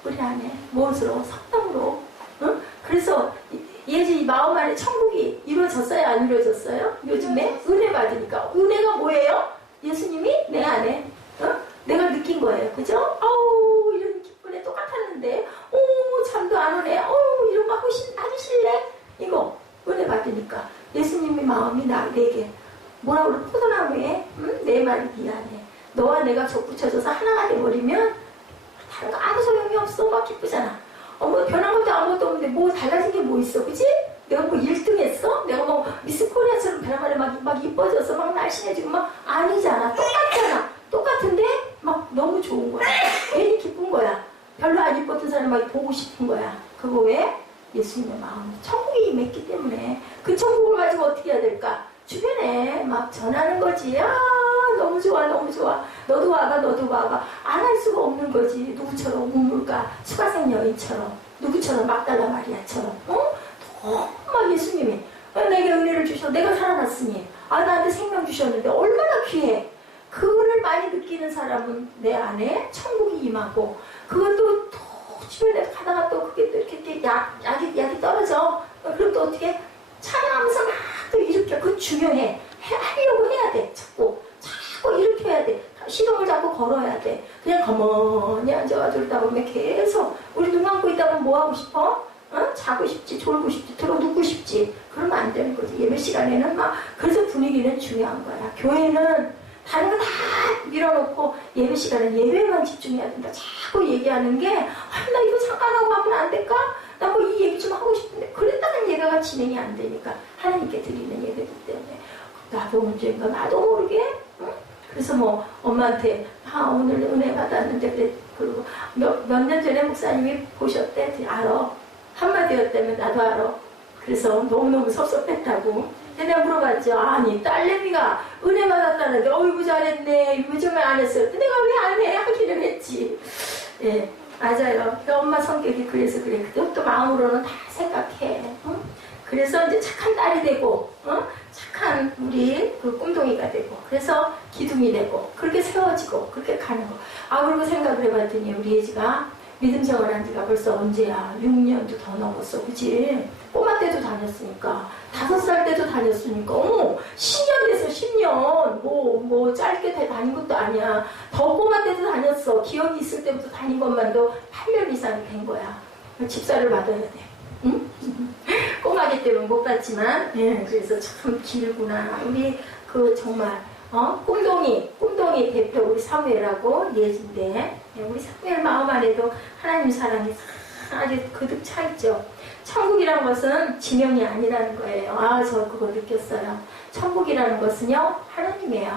우리 안에 무엇으로? 성령으로. 응? 그래서 예지 마음 안에 천국이 이루어졌어요? 안 이루어졌어요? 요즘에 은혜 받으니까. 은혜가 뭐예요? 예수님이 내 안에 내가 느낀 거예요. 그죠? 아우 이런 기쁜 애 똑같았는데 잠도 안 오네. 이런 거 하실래? 이거 은혜 받으니까 예수님의 마음이 내게 뭐라 그래? 포도나무에 내 말이 미안해. 너와 내가 족붙여져서 하나가 돼버리면 다른 거 아무 소용이 없어. 막 기쁘잖아. 뭐 변한 것도 아무것도 없는데 뭐 달라진 게 뭐 있어? 그치? 내가 뭐 1등 했어? 내가 뭐 미스 코리아처럼 변화만에 막 이뻐져서 막 날씬해지고 막 아니잖아. 똑같잖아. 똑같은데 막 너무 좋은 거야. 괜히 기쁜 거야. 별로 안 이뻤던 사람 막 보고 싶은 거야. 그거 왜? 예수님의 마음. 천국이 임했기 때문에 그 천국을 가지고 어떻게 해야 될까? 주변에 막 전하는 거지. 너무 좋아 너무 좋아. 너도 와봐 너도 와봐. 안 할 수가 없는 거지. 누구처럼 우물가 수가생 여인처럼 누구처럼 막달라 마리아처럼 막 예수님이 내게 은혜를 주셔. 내가 살아났으니 나한테 생명 주셨는데 얼마나 귀해. 그거를 많이 느끼는 사람은 내 안에 천국이 임하고 그것도 또 주변에 가다가 또 그게 또 이렇게 약이 떨어져. 그럼 또 어떻게 찬양하면서 막 또 일으켜. 그거 중요해. 하려고 해야 돼. 자꾸 일으켜야 돼. 시동을 잡고 걸어야 돼. 그냥 가만히 앉아가지고 있다 보면 계속 우리 눈 감고 있다 보면 뭐 하고 싶어? 자고 싶지, 졸고 싶지, 들어 눕고 싶지. 그러면 안 되는 거지. 예배 시간에는 막 그래서 분위기는 중요한 거야. 교회는 다른 거 다 밀어놓고 예배 시간에 예배에만 집중해야 된다. 자꾸 얘기하는 게 나 이거 잠깐 하고 하면 안 될까? 나 뭐 이 얘기 좀 하고 싶은데 그랬다는 예배가 진행이 안 되니까 하나님께 드리는 예배이기 때문에 나도 문제인가 나도 모르게 그래서 뭐 엄마한테 오늘 은혜 받았는데 그래. 그리고 몇 년 전에 목사님이 보셨대. 알아. 한마디였다면 나도 알아. 그래서 너무너무 섭섭했다고. 근데 내가 물어봤죠. 아니 딸내미가 은혜 받았다는데 어이구 잘했네. 요즘에 안 했어요. 내가 왜 안 해? 하기는 했지. 예, 맞아요. 엄마 성격이 그래서 그래. 그것도 마음으로는 다 생각해. 그래서 이제 착한 딸이 되고 착한 우리 그 꿈동이가 되고 그래서 기둥이 되고 그렇게 세워지고 그렇게 가는 거. 그리고 생각을 해봤더니 우리 예지가 믿음 생활한 지가 벌써 언제야? 6년도 더 넘었어. 그치? 꼬마 때도 다녔으니까 5살 때도 다녔으니까 10년 돼서 10년 뭐 짧게 다닌 것도 아니야. 더 꼬마 때도 다녔어. 기억이 있을 때부터 다닌 것만도 8년 이상이 된 거야. 집사를 받아야 돼. 응? 꼬마기 때문에 못 봤지만 그래서 참 길구나. 우리 그 정말 꿈동이 대표 우리 사무엘하고 예진데 우리 사무엘 마음 안에도 하나님 사랑이 아주 그득 차 있죠. 천국이라는 것은 지명이 아니라는 거예요. 저 그거 느꼈어요. 천국이라는 것은요 하나님이에요.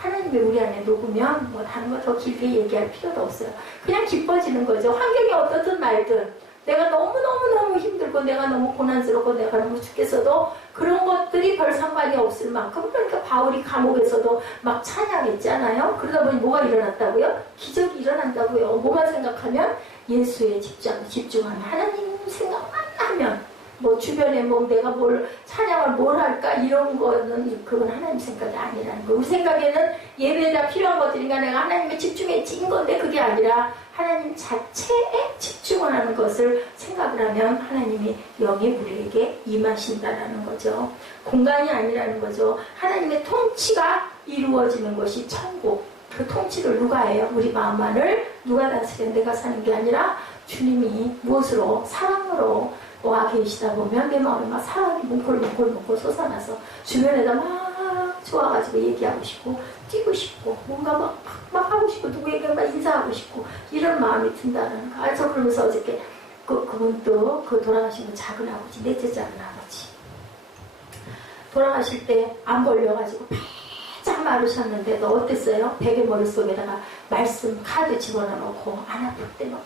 하나님이 우리 안에 녹으면 뭐 다른 거 더 길게 얘기할 필요도 없어요. 그냥 기뻐지는 거죠. 환경이 어떻든 말든 내가 너무너무 힘들고 내가 너무 고난스럽고 내가 너무 죽겠어도 그런 것들이 별 상관이 없을 만큼 그러니까 바울이 감옥에서도 막 찬양했잖아요. 그러다 보니 뭐가 일어났다고요? 기적이 일어난다고요. 뭐만 생각하면 예수에 집중하면 하나님 생각만 하면 뭐 주변에 뭐 내가 뭘 찬양을 뭘 할까 이런 거는 그건 하나님 생각이 아니라는 거. 우리 생각에는 예배에다 필요한 것들인가 내가 하나님에 집중해 찐 건데 그게 아니라 하나님 자체에 집중을 하는 것을 생각을 하면 하나님이 영이 우리에게 임하신다라는 거죠. 공간이 아니라는 거죠. 하나님의 통치가 이루어지는 것이 천국. 그 통치를 누가 해요? 우리 마음만을 누가 다스려? 내가 사는 게 아니라 주님이 무엇으로? 사랑으로 와 계시다 보면 내 마음에 막 사랑이 뭉클뭉클 솟아나서 주변에다 막 좋아가지고 얘기하고 싶고 뛰고 싶고 뭔가 막 하고 싶고 누구에게 막 인사하고 싶고 이런 마음이 든다는 거. 저 그러면서 어저께 그분도 그 돌아가신 분 작은 아버지, 넷째 작은 아버지 돌아가실 때 안 벌려가지고 바짝 마르셨는데 너 어땠어요? 베개 머릿속에다가 말씀 카드 집어넣고 안 아플 때 막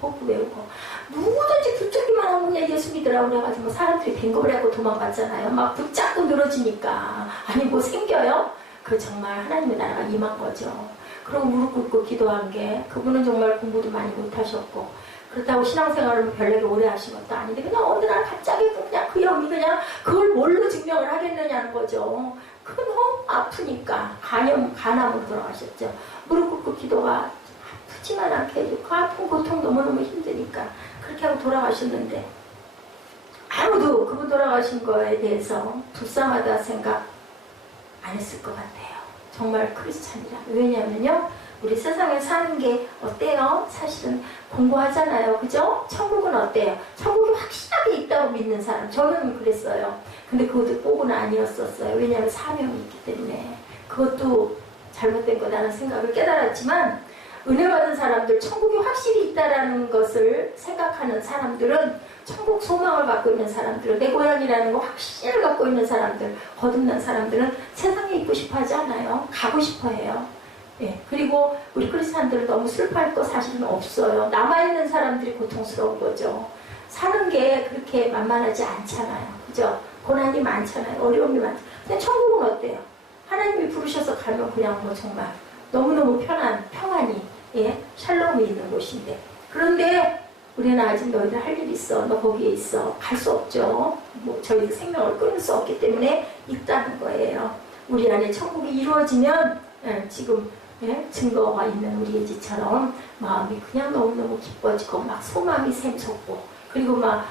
복부 외우고 누구든지 붙잡기만 하고 그냥 예수 믿으라고 그래가지고 사람들이 뱅거를 하고 도망갔잖아요. 막 붙잡고 늘어지니까 아니 뭐 생겨요? 그 정말 하나님의 나라가 임한 거죠. 그리고 무릎 꿇고 기도한 게 그분은 정말 공부도 많이 못하셨고 그렇다고 신앙생활을 별나게 오래 하신 것도 아닌데 그냥 어느 날 갑자기 그냥 그 영이 그냥 그걸 뭘로 증명을 하겠느냐는 거죠. 그 너무 아프니까 간암으로 돌아가셨죠. 무릎 꿇고 기도가 아프지만 않게 해주고 그 아픈 고통 너무너무 힘드니까 그렇게 하고 돌아가셨는데 아무도 그분 돌아가신 거에 대해서 불쌍하다 생각 안 했을 것 같아요. 정말 크리스찬이라. 왜냐하면요 우리 세상에 사는 게 어때요? 사실은 공부하잖아요. 그죠? 천국은 어때요? 천국이 확실하게 있다고 믿는 사람. 저는 그랬어요. 근데 그것도 꼭은 아니었었어요. 왜냐하면 사명이 있기 때문에. 그것도 잘못된 거다라는 생각을 깨달았지만 은혜 받은 사람들, 천국이 확실히 있다라는 것을 생각하는 사람들은 천국 소망을 갖고 있는 사람들, 내 고향이라는 거 확신을 갖고 있는 사람들, 거듭난 사람들은 세상에 있고 싶어 하지 않아요. 가고 싶어 해요. 예, 그리고 우리 크리스찬들은 너무 슬퍼할 거 사실은 없어요. 남아있는 사람들이 고통스러운 거죠. 사는 게 그렇게 만만하지 않잖아요. 그죠? 고난이 많잖아요. 어려움이 많잖아요. 근데 천국은 어때요? 하나님이 부르셔서 가면 그냥 뭐 정말 너무너무 평안이, 예, 샬롬이 있는 곳인데. 그런데 우리는 아직 너희들 할 일 있어. 너 거기에 있어. 갈 수 없죠. 뭐 저희들 생명을 끊을 수 없기 때문에 있다는 거예요. 우리 안에 천국이 이루어지면, 예, 지금 예? 증거가 있는 우리의 지처럼 마음이 그냥 너무너무 기뻐지고 막 소망이 샘솟고 그리고 막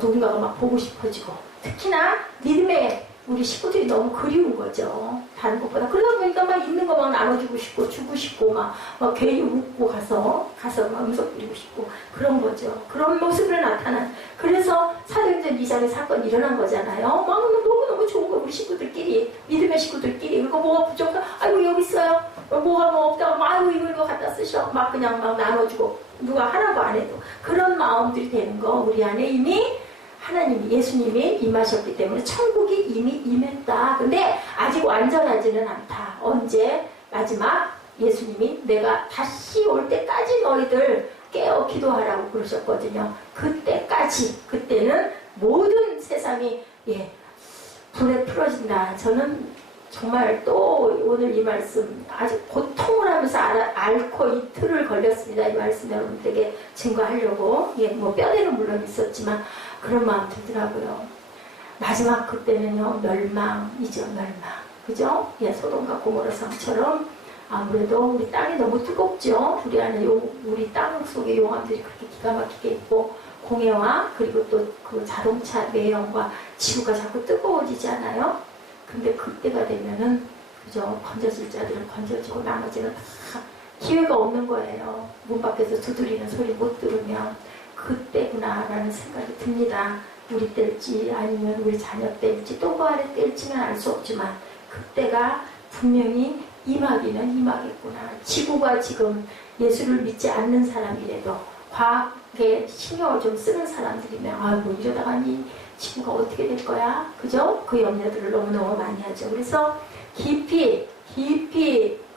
누군가가 막 보고 싶어지고 특히나 믿음의 우리 식구들이 너무 그리운 거죠. 다른 것보다. 그러다 보니까 막 있는 거 막 나눠주고 싶고 주고 싶고 막 괜히 웃고 가서 막 음성 부리고 싶고 그런 거죠. 그런 모습을 나타난. 그래서 사도행전 2장의 사건이 일어난 거잖아요. 막 너무너무 좋은 거 우리 식구들끼리 믿음의 식구들끼리 이거 뭐가 부족한 아이고 여기 있어요. 뭐가 뭐 없다고 아이고 이거 갖다 쓰셔. 막 그냥 막 나눠주고 누가 하라고 안 해도 그런 마음들이 되는 거 우리 안에 이미 하나님이 예수님이 임하셨기 때문에 천국이 이미 임했다. 근데 아직 완전하지는 않다. 언제? 마지막 예수님이 내가 다시 올 때까지 너희들 깨어 기도하라고 그러셨거든요. 그때는 모든 세상이 예, 불에 풀어진다. 저는 정말 또 오늘 이 말씀 아주 고통을 하면서 앓고 이틀을 걸렸습니다. 이 말씀 여러분들에게 증거하려고. 예, 뭐 뼈대는 물론 있었지만 그런 마음 들더라고요. 마지막 그때는요 멸망이죠. 멸망. 그죠? 예, 소돔과 고모라 상처럼 아무래도 우리 땅이 너무 뜨겁죠. 우리 안에 우리 땅 속에 용암들이 그렇게 기가 막히게 있고 공해와 그리고 또 그 자동차 매연과 지구가 자꾸 뜨거워지잖아요. 근데 그때가 되면은 그죠? 건져질 자들은 건져지고 나머지는 다 기회가 없는 거예요. 문 밖에서 두드리는 소리 못 들으면 그때구나라는 생각이 듭니다. 우리 때일지 아니면 우리 자녀 때일지 또 그 아래 때일지는 알 수 없지만 그때가 분명히 임하기는 임하겠구나. 지구가 지금 예수를 믿지 않는 사람이라도 과학에 신경을 좀 쓰는 사람들이면 아이고 이러다가니 지구가 어떻게 될 거야? 그죠? 그 염려들을 너무너무 많이 하죠. 그래서 깊이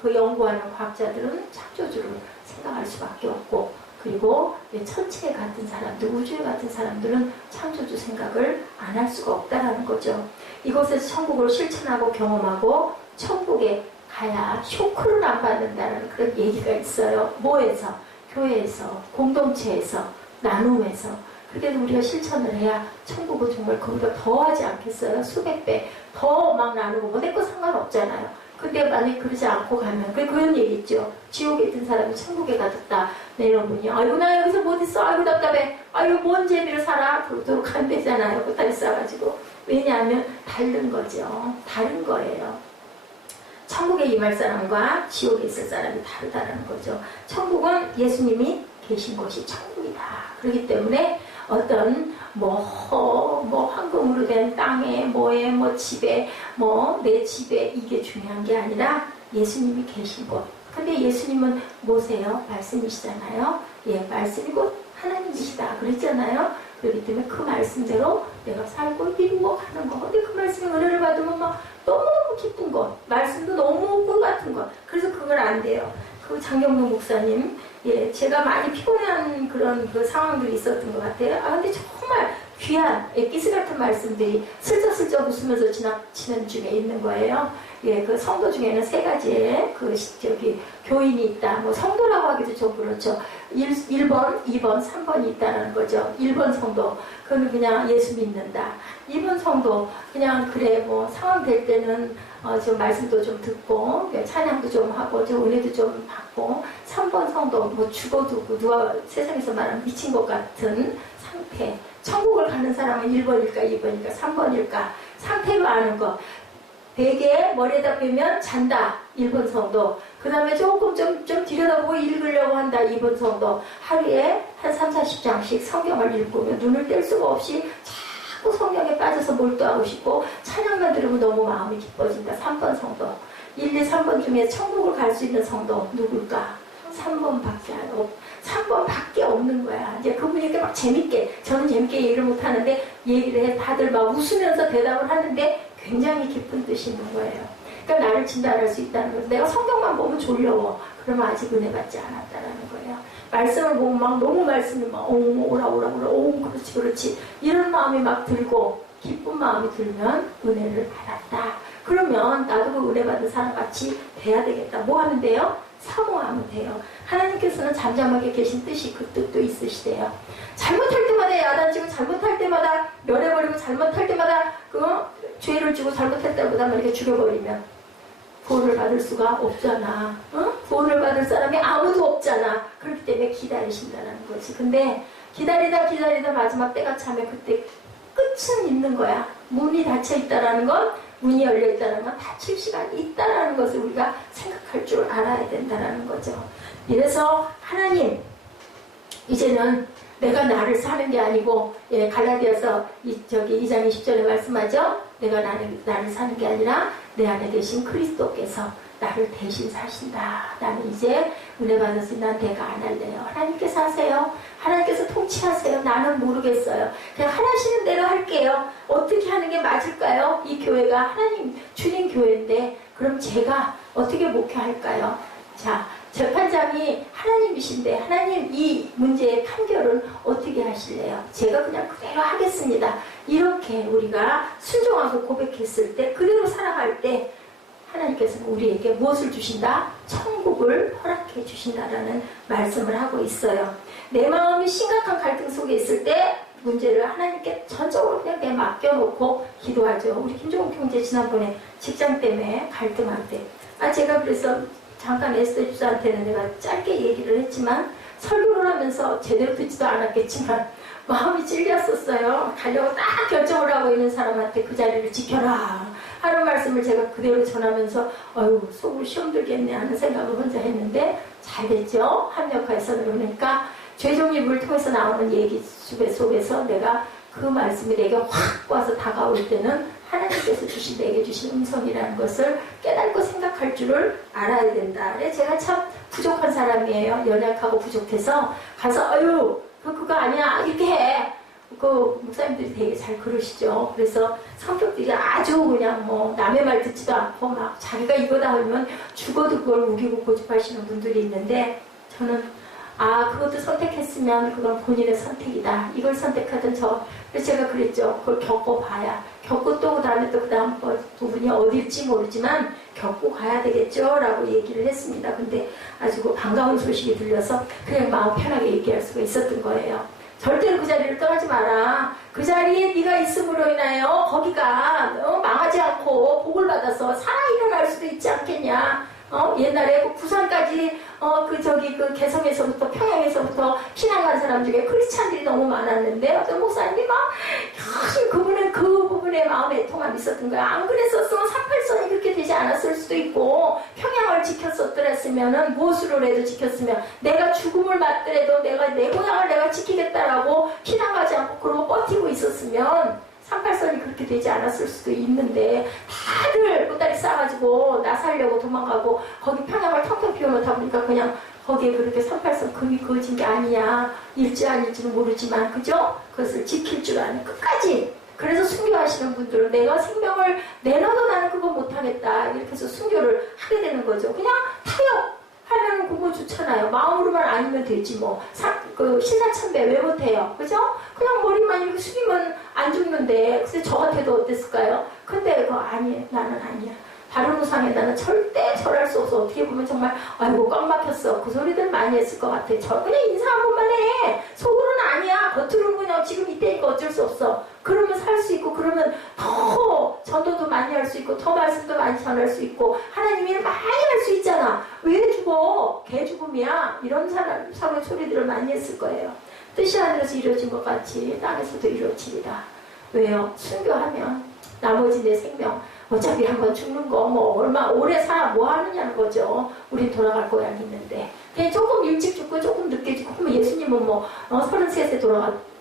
그 연구하는 과학자들은 창조주를 생각할 수밖에 없고 그리고 천체에 같은 사람들, 우주에 같은 사람들은 창조주 생각을 안 할 수가 없다라는 거죠. 이곳에서 천국을 실천하고 경험하고 천국에 가야 쇼크를 안 받는다는 그런 얘기가 있어요. 뭐에서? 교회에서, 공동체에서, 나눔에서. 그래도 우리가 실천을 해야 천국은 정말 그보다 더 하지 않겠어요? 수백 배 더 막 나누고 뭐 내 거 상관없잖아요. 근데 만약에 그러지 않고 가면 그런 얘기 있죠. 지옥에 있던 사람이 천국에 가졌다. 네, 여러분이 아이고 나 여기서 못 있어. 아이고 답답해. 아이고 뭔 재미로 살아. 그러도록 안 되잖아요. 보따리 싸가지고. 왜냐하면 다른 거죠. 다른 거예요. 천국에 임할 사람과 지옥에 있을 사람이 다르다는 거죠. 천국은 예수님이 계신 곳이 천국이다. 그렇기 때문에 어떤 황금으로 된 땅에 뭐 집에 내 집에 이게 중요한 게 아니라 예수님이 계신 곳. 근데 예수님은 뭐세요? 말씀이시잖아요. 예, 말씀이 곧 하나님이시다. 그랬잖아요. 그렇기 때문에 그 말씀대로 내가 살고 이루고 가는 거. 근데 그 말씀에 은혜를 받으면 막 너무너무 기쁜 것. 말씀도 너무 꿀 같은 것. 그래서 그걸 안 돼요. 그 장경동 목사님, 예, 제가 많이 피곤한 그런 그 상황들이 있었던 것 같아요. 근데 정말 귀한 엑기스 같은 말씀들이 슬쩍슬쩍 웃으면서 지나치는 중에 있는 거예요. 예, 그 성도 중에는 세 가지의 교인이 있다. 뭐 성도라고 하기도 좀 그렇죠. 1번, 2번, 3번이 있다는 거죠. 1번 성도, 그건 그냥 예수 믿는다. 2번 성도, 그냥 그래, 뭐 상황 될 때는 좀 말씀도 좀 듣고, 찬양도 좀 하고, 좀 은혜도 좀 받고, 3번 성도, 뭐 죽어두고, 누가 세상에서 말하면 미친 것 같은 상태. 천국을 가는 사람은 1번일까, 2번일까, 3번일까, 상태로 아는 거. 베개에 머리에다 빼면 잔다. 1번 성도. 그 다음에 조금 좀 들여다보고 읽으려고 한다. 2번 성도. 하루에 한 3, 40장씩 성경을 읽으면 눈을 뗄 수가 없이 자꾸 성경에 빠져서 몰두하고 싶고 찬양만 들으면 너무 마음이 기뻐진다. 3번 성도. 1, 2, 3번 중에 천국을 갈 수 있는 성도 누굴까? 3번밖에 없는 거야. 이제 그분이 이렇게 막 재밌게, 저는 재밌게 얘기를 못하는데 얘기를 해. 다들 막 웃으면서 대답을 하는데 굉장히 깊은 뜻이 있는 거예요. 그러니까 나를 진단할 수 있다는 거예요. 내가 성경만 보면 졸려워. 그러면 아직 은혜 받지 않았다라는 거예요. 말씀을 보면 막 너무 말씀이 막 오라 그렇지 이런 마음이 막 들고 기쁜 마음이 들면 은혜를 받았다. 그러면 나도 그 은혜 받은 사람같이 돼야 되겠다. 뭐 하면 돼요? 사모하면 돼요. 하나님께서는 잠잠하게 계신 뜻이 그 뜻도 있으시대요. 잘못할 때마다 야단치고 잘못할 때마다 멸해버리고 잘못할 때마다 죄를 지고 잘못할 때마다 이렇게 죽여버리면 구원을 받을 수가 없잖아. 구원을 받을 사람이 아무도 없잖아. 그렇기 때문에 기다리신다는 거지. 근데 기다리다 마지막 때가 차면 그때 끝은 있는 거야. 문이 닫혀있다라는 건, 문이 열려있다는 건 닫힐 시간이 있다라는 것을 우리가 생각할 줄 알아야 된다라는 거죠. 이래서 하나님, 이제는 내가 나를 사는 게 아니고, 예, 갈라디아서 2장 20절에 말씀하죠. 내가 나를 사는 게 아니라 내 안에 계신 그리스도께서 나를 대신 사신다. 나는 이제 은혜 받았으니 난 내가 안 할래요. 하나님께서 하세요. 하나님께서 통치하세요. 나는 모르겠어요. 그냥 하시는 대로 할게요. 어떻게 하는 게 맞을까요? 이 교회가 하나님 주님 교회인데 그럼 제가 어떻게 목회할까요? 자, 재판장이 하나님이신데 하나님 이 문제의 판결은 어떻게 하실래요? 제가 그냥 그대로 하겠습니다. 이렇게 우리가 순종하고 고백했을 때 그대로 살아갈 때 하나님께서는 우리에게 무엇을 주신다? 천국을 허락해 주신다라는 말씀을 하고 있어요. 내 마음이 심각한 갈등 속에 있을 때 문제를 하나님께 전적으로 그냥 내 맡겨놓고 기도하죠. 우리 김종욱 형제 지난번에 직장 때문에 갈등할 때 제가 그래서 잠깐 에스더 집사한테는 내가 짧게 얘기를 했지만 설교를 하면서 제대로 듣지도 않았겠지만 마음이 찔렸었어요. 가려고 딱 결정을 하고 있는 사람한테 그 자리를 지켜라 하는 말씀을 제가 그대로 전하면서 속으로 시험 들겠네 하는 생각을 혼자 했는데 잘 됐죠. 합력화해서 그러니까 죄종립을 통해서 나오는 얘기 속에서 내가 그 말씀이 내게 확 와서 다가올 때는 하나님께서 내게 주신 음성이라는 것을 깨닫고 생각할 줄을 알아야 된다. 제가 참 부족한 사람이에요. 연약하고 부족해서 가서 그거 아니야 이렇게 해. 그 목사님들이 되게 잘 그러시죠. 그래서 성격들이 아주 그냥 뭐 남의 말 듣지도 않고 막 자기가 이거다 하면 죽어도 그걸 우기고 고집하시는 분들이 있는데 저는 그것도 선택했으면 그건 본인의 선택이다. 이걸 선택하든 그래서 제가 그랬죠. 그걸 겪어봐야. 겪고 또 그다음에 또 그다음 부분이 어딜지 모르지만 겪고 가야 되겠죠. 라고 얘기를 했습니다. 근데 아주 반가운 소식이 들려서 그냥 마음 편하게 얘기할 수가 있었던 거예요. 절대로 그 자리를 떠나지 마라. 그 자리에 네가 있음으로 인하여 거기가 망하지 않고 복을 받아서 살아 일어날 수도 있지 않겠냐. 옛날에 부산까지 그 개성에서부터 평양에서부터 피난 간 사람 중에 크리스찬들이 너무 많았는데 어떤 목사님이 막 그분은 그 부분에 마음에 애통함이 있었던 거야. 안 그랬었으면 38선이 그렇게 되지 않았을 수도 있고 평양을 지켰었더랬으면은 무엇으로라도 지켰으면 내가 죽음을 맞더라도 내가 내 고향을 내가 지키겠다라고 피난 가지 않고 그러고 버티고 있었으면 38선이 그렇게 되지 않았을 수도 있는데 다들 보따리 싸가지고 나 살려고 도망가고 거기 평양을 텅텅 비워놓다 보니까 그냥 거기에 그렇게 38선 금이 그어진 게 아니냐. 일지 아닐지는 모르지만 그죠? 그것을 지킬 줄 아는 끝까지. 그래서 순교하시는 분들은 내가 생명을 내놔도 나는 그거 못하겠다 이렇게 해서 순교를 하게 되는 거죠. 그냥 타협 하나는 그거 좋잖아요. 마음으로만 아니면 되지 뭐. 신사참배 왜 못해요? 그죠? 그냥 머리만 이렇게 숙이면 안 죽는데. 그래서 저 같아도 어땠을까요? 근데 그거 아니에요. 나는 아니야. 다른 우상에 나는 절대 절할 수 없어. 어떻게 보면 정말 아이고 꽉 막혔어. 그 소리들 많이 했을 것 같아. 저 그냥 인사 한 번만 해. 속으로는 아니야. 겉으로는 그냥 지금 이때니까 어쩔 수 없어. 그러면 살 수 있고 그러면 더 전도도 많이 할 수 있고 더 말씀도 많이 전할 수 있고 하나님 일 많이 할 수 있잖아. 왜 죽어? 개 죽음이야. 이런 사람의 소리들을 많이 했을 거예요. 뜻이 하늘에서 이루어진 것 같이 땅에서도 이루어지리라. 왜요? 순교하면 나머지 내 생명 어차피 한번 죽는 거 뭐 얼마 오래 살아 뭐 하느냐는 거죠. 우린 돌아갈 고향이 있는데 그냥 조금 일찍 죽고 조금 늦게 죽고 그러면 예수님은 뭐 33세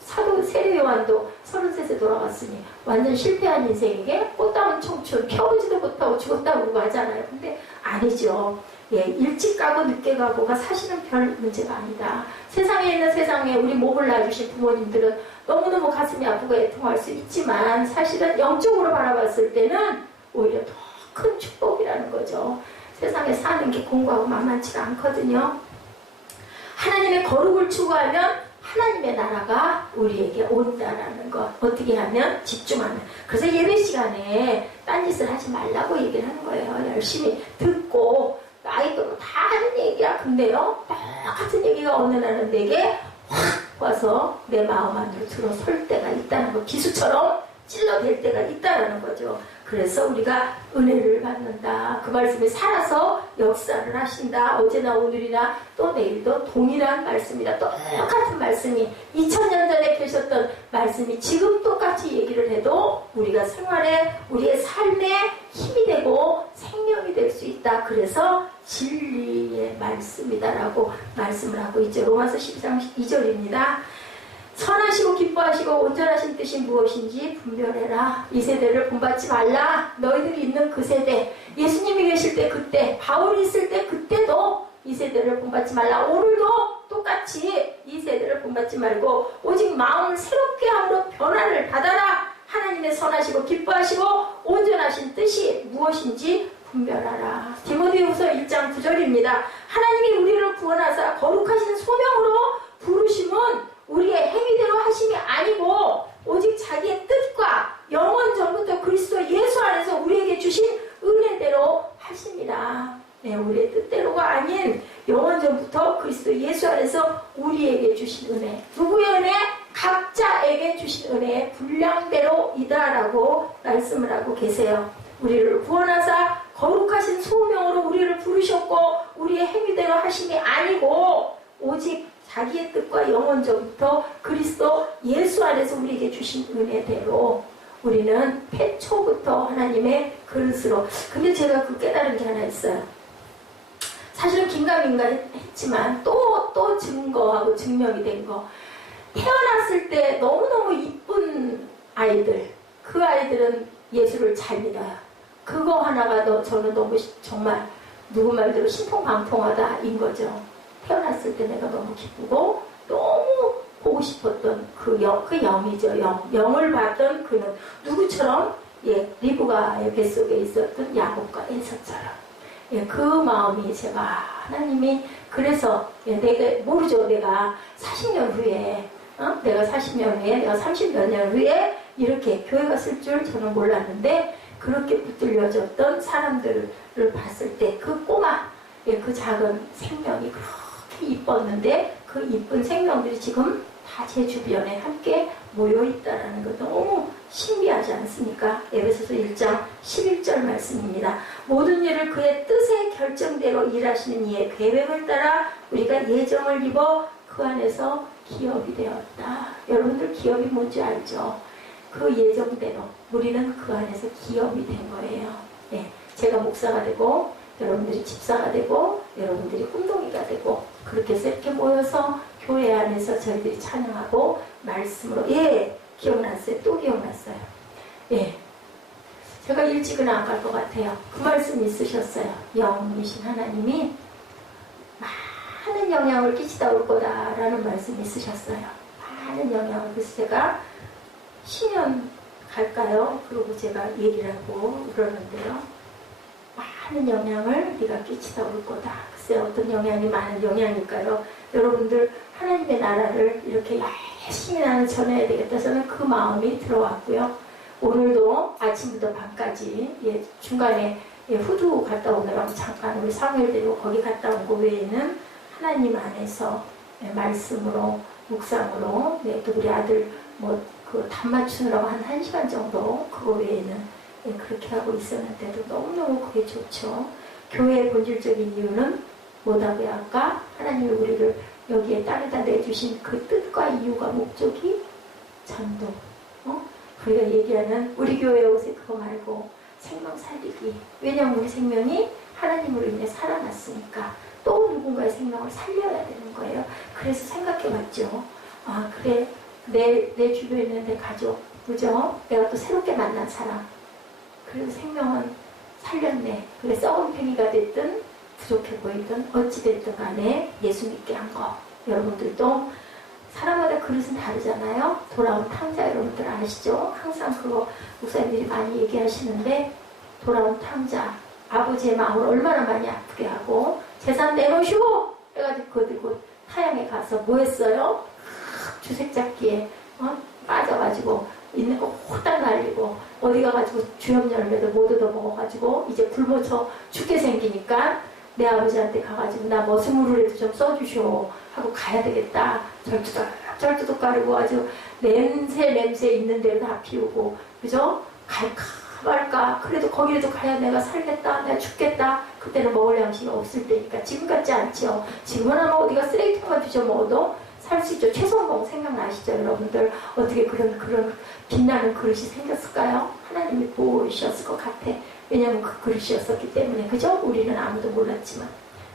사도 세례 요한도 33세 돌아갔으니 완전 실패한 인생에게 꽃다운 청춘 펴보지도 못하고 죽었다고 하잖아요. 근데 아니죠. 예, 일찍 가고 늦게 가고가 사실은 별 문제가 아니다. 세상에 있는 세상에 우리 몸을 낳아주신 부모님들은 너무너무 가슴이 아프고 애통할 수 있지만 사실은 영적으로 바라봤을 때는 오히려 더 큰 축복이라는 거죠. 세상에 사는 게 공부하고 만만치가 않거든요. 하나님의 거룩을 추구하면 하나님의 나라가 우리에게 온다라는 것. 어떻게 하면? 집중하면. 그래서 예배 시간에 딴짓을 하지 말라고 얘기를 하는 거예요. 열심히 듣고 아이도 다 하는 얘기야. 근데요 똑같은 얘기가 어느 날은 내게 확 와서 내 마음 안으로 들어설 때가 있다는 거. 기수처럼 찔러댈 때가 있다는 거죠. 그래서 우리가 은혜를 받는다. 그 말씀이 살아서 역사를 하신다. 어제나 오늘이나 또 내일도 동일한 말씀이다. 똑같은 말씀이 2000년 전에 계셨던 말씀이 지금 똑같이 얘기를 해도 우리가 생활에 우리의 삶에 힘이 되고 생명이 될 수 있다. 그래서 진리의 말씀이다라고 말씀을 하고 있죠. 로마서 12장 2절입니다. 선하시고 기뻐하시고 온전하신 뜻이 무엇인지 분별해라. 이 세대를 본받지 말라. 너희들이 있는 그 세대, 예수님이 계실 때 그때, 바울이 있을 때 그때도 이 세대를 본받지 말라. 오늘도 똑같이 이 세대를 본받지 말고 오직 마음을 새롭게 함으로 변화를 받아라. 하나님의 선하시고 기뻐하시고 온전하신 뜻이 무엇인지 분별하라. 디모데후서 1장 9절입니다. 하나님이 우리를 구원하사 거룩하신 소명으로 부르심은 우리의 행위대로 하심이 아니고 오직 자기의 뜻과 영원 전부터 그리스도 예수 안에서 우리에게 주신 은혜대로 하십니다. 네, 우리의 뜻대로가 아닌 영원 전부터 그리스도 예수 안에서 우리에게 주신 은혜. 누구의 은혜? 각자에게 주신 은혜의 분량대로이다라고 말씀을 하고 계세요. 우리를 구원하사 거룩하신 소명으로 우리를 부르셨고 우리의 행위대로 하심이 아니고 오직 자기의 뜻과 영원 전부터 그리스도 예수 안에서 우리에게 주신 은혜대로 우리는 태초부터 하나님의 그릇으로. 근데 제가 그 깨달은 게 하나 있어요. 사실은 긴가민가 했지만 또 증거하고 증명이 된 거. 태어났을 때 너무너무 이쁜 아이들, 그 아이들은 예수를 잘 믿어요. 그거 하나가 저는 너무 정말 누구 말대로 신통방통하다인 거죠. 태어났을 때 내가 너무 기쁘고 너무 보고 싶었던 그 영이죠. 영을 봤던 그는 누구처럼? 예, 리브가의 뱃속에 있었던 야곱과 에서처럼. 예, 그 마음이 제가 하나님이 그래서 내가 모르죠. 내가 40년 후에 내가 40년 후에 내가 30몇 년 후에 이렇게 교회 갔을 줄 저는 몰랐는데 그렇게 붙들려졌던 사람들을 봤을 때 그 꼬마 그 작은 생명이 그렇게 이뻤는데 그 이쁜 생명들이 지금 다 제 주변에 함께 모여있다는 것 너무 신비하지 않습니까? 에베소서 1장 11절 말씀입니다. 모든 일을 그의 뜻의 결정대로 일하시는 이의 계획을 따라 우리가 예정을 입어 그 안에서 기업이 되었다. 여러분들 기업이 뭔지 알죠? 그 예정대로 우리는 그 안에서 기업이 된 거예요. 네, 제가 목사가 되고 여러분들이 집사가 되고 여러분들이 꿈동이가 되고 그렇게 해서 이렇게 모여서 교회 안에서 저희들이 찬양하고 말씀으로 기억났어요. 또 기억났어요. 제가 일찍은 안 갈 것 같아요. 그 말씀 있으셨어요. 영이신 하나님이 많은 영향을 끼치다 올 거다라는 말씀 있으셨어요. 많은 영향을. 그래서 제가 신년 갈까요? 그러고 제가 얘기를 하고 그러는데요. 많은 영향을 네가 끼치다 올 거다. 글쎄 어떤 영향이 많은 영향일까요? 여러분들 하나님의 나라를 이렇게 열심히 나는 전해야 되겠다. 저는 그 마음이 들어왔고요. 오늘도 아침부터 밤까지 중간에 후두 갔다 오느라고 잠깐 우리 사무엘 데리고 거기 갔다 온 거 외에는 하나님 안에서 말씀으로 묵상으로 또 우리 아들 답 맞추느라고 한 1시간 정도 그거 외에는 그렇게 하고 있었는데도 너무너무 그게 좋죠. 교회의 본질적인 이유는 뭐다고요? 아까 하나님이 우리를 여기에 땅에다 내주신 그 뜻과 이유가 목적이 전도. 우리가 얘기하는 우리 교회에 오세요 그거 말고 생명 살리기. 왜냐하면 우리 생명이 하나님으로 인해 살아났으니까 또 누군가의 생명을 살려야 되는 거예요. 그래서 생각해봤죠. 아 그래 내 주변에 있는 내 가족 그죠? 내가 또 새롭게 만난 사람 그래도 생명은 살렸네. 그래 썩은 팽이가 됐든 부족해 보이든 어찌됐든 간에 예수 믿게 한 거. 여러분들도 사람마다 그릇은 다르잖아요. 돌아온 탕자 여러분들 아시죠? 항상 그거 목사님들이 많이 얘기하시는데 돌아온 탕자 아버지의 마음을 얼마나 많이 아프게 하고 재산 내놓으시오! 해가지고 그거 들고 타양에 가서 뭐 했어요? 주색잡기에 빠져가지고 있는 거 호딱 날리고 어디 가가지고 주염 열매도 못 얻어먹어가지고 이제 굶어서 죽게 생기니까 내 아버지한테 가가지고 나 머스물이라도 좀 써주시오 하고 가야 되겠다. 절투덕 가리고 아주 냄새 있는 데로 다 피우고 그죠? 갈까 말까 그래도 거기라도 가야 내가 살겠다 내가 죽겠다. 그때는 먹을 양식이 없을 때니까 지금 같지 않죠. 지금은 아마 어디가 쓰레기통만 뒤져 먹어도 살 수 있죠. 최성봉 생각나시죠 여러분들? 어떻게 그런 빛나는 그릇이 생겼을까요? 하나님이 보이셨을 것 같아. 왜냐하면 그 그릇이었었기 때문에 그죠? 우리는 아무도 몰랐지만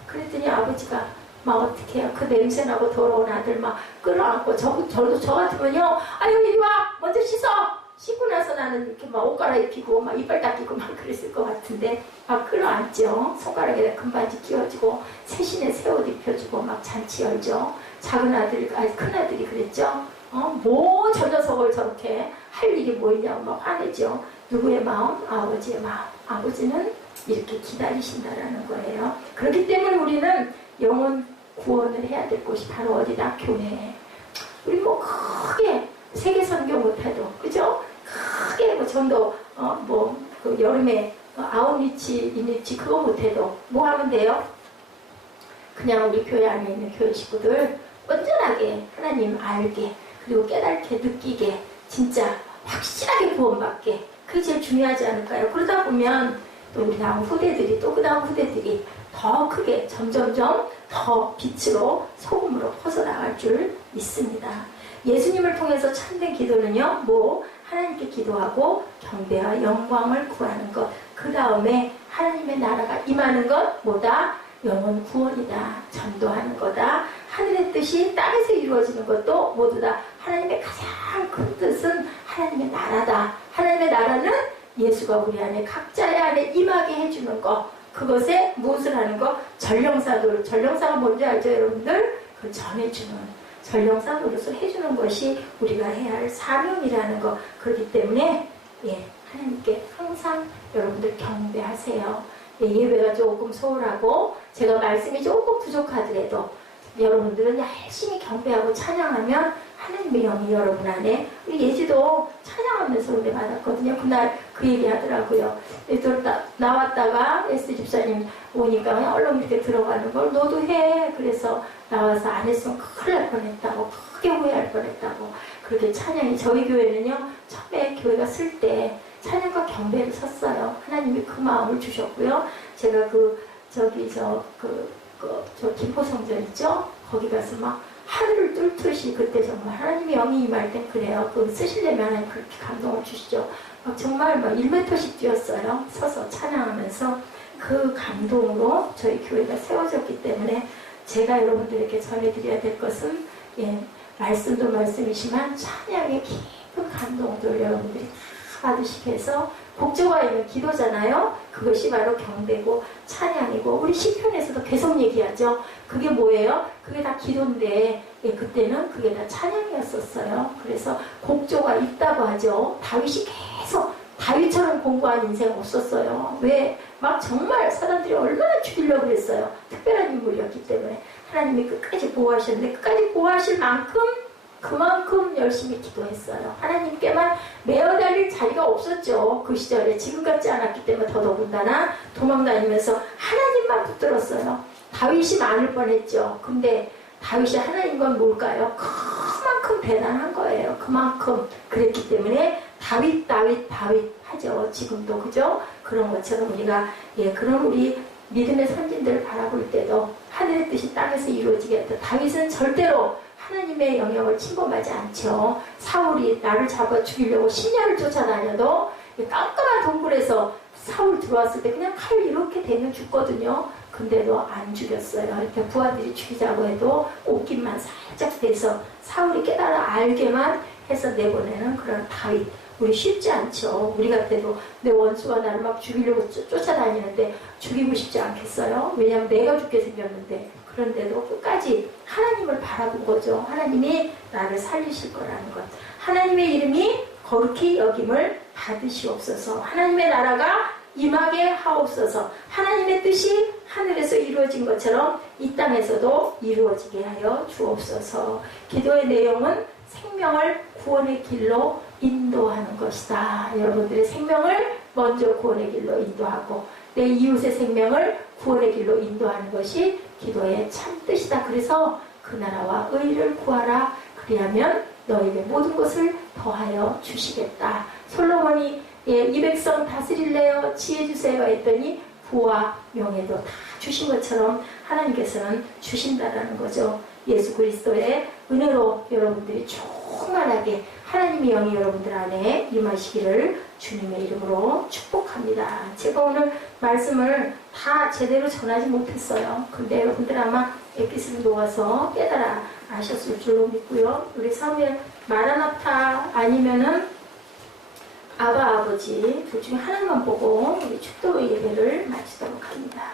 그랬더니 아버지가 막 어떻게 해요? 그 냄새나고 더러운 아들 막 끌어안고 저도 저 같으면요 아유 이리 와 먼저 씻고 나서 나는 이렇게 막 옷 갈아입히고 막 이빨 닦이고 막 그랬을 것 같은데 막 끌어안죠. 손가락에다 금반지 끼워주고 새신의 새 옷 입혀주고 막 잔치 열죠. 작은 아들이 큰 아들이 그랬죠. 뭐 저 녀석을 저렇게 할 일이 뭐 있냐고 막 화내죠. 누구의 마음? 아버지의 마음. 아버지는 이렇게 기다리신다라는 거예요. 그렇기 때문에 우리는 영혼 구원을 해야 될 곳이 바로 어디다? 교회. 우리 뭐 크게 세계 선교 못해도 그죠? 크게 뭐 전도 그 여름에 아웃리치 인리치 그거 못해도 뭐 하면 돼요? 그냥 우리 교회 안에 있는 교회 식구들 온전하게 하나님 알게 그리고 깨닫게 느끼게 진짜 확실하게 구원받게 그게 제일 중요하지 않을까요? 그러다 보면 또 우리 다음 후대들이 또 그 다음 후대들이 더 크게 점점점 더 빛으로 소금으로 퍼져나갈 줄 믿습니다. 예수님을 통해서 참된 기도는요, 하나님께 기도하고 경배와 영광을 구하는 것. 그 다음에 하나님의 나라가 임하는 것, 뭐다? 영혼 구원이다. 전도하는 거다. 하늘의 뜻이 땅에서 이루어지는 것도 모두 다 하나님의 가장 큰 뜻은 하나님의 나라다. 하나님의 나라는 예수가 우리 안에 각자의 안에 임하게 해주는 것. 그것에 무엇을 하는 것? 전령사도. 전령사가 뭔지 알죠, 여러분들? 그 전해주는. 전령사 노릇을 해주는 것이 우리가 해야 할 사명이라는 것. 그렇기 때문에 하나님께 항상 여러분들 경배하세요. 예배가 조금 소홀하고 제가 말씀이 조금 부족하더라도 여러분들은 열심히 경배하고 찬양하면 하나님의 영이 여러분 안에 우리 예지도 찬양하면서 은혜 받았거든요. 그날 그 얘기 하더라고요. 또 나왔다가 에스 집사님 오니까 그냥 얼른 이렇게 들어가는 걸 너도 해. 그래서 나와서 안 했으면 큰일 날 뻔했다고 크게 후회할 뻔했다고 그렇게 찬양이 저희 교회는요 처음에 교회가 쓸 때 찬양과 경배를 섰어요. 하나님이 그 마음을 주셨고요. 제가 저 김포성전 있죠? 거기 가서 막 하늘을 뚫듯이 그때 정말 하나님의 영이 임할 땐 그래요. 쓰시려면 하나님 그렇게 감동을 주시죠. 막 정말 막 1m씩 뛰었어요. 서서 찬양하면서 그 감동으로 저희 교회가 세워졌기 때문에 제가 여러분들에게 전해드려야 될 것은 말씀도 말씀이지만 찬양의 깊은 감동들 여러분들이 받으시게 해서 복조가 있는 기도잖아요. 그것이 바로 경배고 찬양이고 우리 시편에서도 계속 얘기하죠. 그게 뭐예요? 그게 다 기도인데 그때는 그게 다 찬양이었었어요. 그래서 곡조가 있다고 하죠. 다윗이 계속 다윗처럼 공부한 인생 없었어요. 왜? 막 정말 사람들이 얼마나 죽이려고 했어요. 특별한 인물이었기 때문에 하나님이 끝까지 보호하셨는데 끝까지 보호하실 만큼 그만큼 열심히 기도했어요. 하나님께만 매어달릴 자리가 없었죠. 그 시절에 지금 같지 않았기 때문에 더더군다나 도망다니면서 하나님만 붙들었어요. 다윗이 많을 뻔했죠. 근데 다윗이 하나님 건 뭘까요? 그만큼 대단한 거예요. 그만큼 그랬기 때문에 다윗 하죠. 지금도 그죠? 그런 것처럼 우리가 그런 우리 믿음의 선진들을 바라볼 때도 하늘의 뜻이 땅에서 이루어지겠다. 다윗은 절대로 하나님의 영역을 침범하지 않죠. 사울이 나를 잡아 죽이려고 10년을 쫓아다녀도 깜깜한 동굴에서 사울 들어왔을 때 그냥 칼 이렇게 대면 죽거든요. 근데도 안 죽였어요. 이렇게 부하들이 죽이자고 해도 옷깃만 살짝 대서 사울이 깨달아 알게만 해서 내보내는 그런 다윗. 우리 쉽지 않죠. 우리 같아도 내 원수가 나를 막 죽이려고 쫓아다니는데 죽이고 싶지 않겠어요? 왜냐하면 내가 죽게 생겼는데. 그런데도 끝까지 하나님을 바라본 거죠. 하나님이 나를 살리실 거라는 것. 하나님의 이름이 거룩히 여김을 받으시옵소서. 하나님의 나라가 임하게 하옵소서. 하나님의 뜻이 하늘에서 이루어진 것처럼 이 땅에서도 이루어지게 하여 주옵소서. 기도의 내용은 생명을 구원의 길로 인도하는 것이다. 여러분들의 생명을 먼저 구원의 길로 인도하고 내 이웃의 생명을 구원의 길로 인도하는 것이 기도의 참 뜻이다. 그래서 그 나라와 의를 구하라. 그리하면 너에게 모든 것을 더하여 주시겠다. 솔로몬이 이 백성 다스릴래요? 지혜 주세요 했더니 부와 명예도 다 주신 것처럼 하나님께서는 주신다라는 거죠. 예수 그리스도의 은혜로 여러분들이 충만하게 하나님의 영이 여러분들 안에 임하시기를 주님의 이름으로 축복합니다. 제가 오늘 말씀을 다 제대로 전하지 못했어요. 근데 여러분들 아마 에피소드 녹아서 깨달아 아셨을 줄로 믿고요. 우리 사무엘 마라나타 아니면은 아바 아버지 둘 중에 하나만 보고 우리 축도 예배를 마치도록 합니다.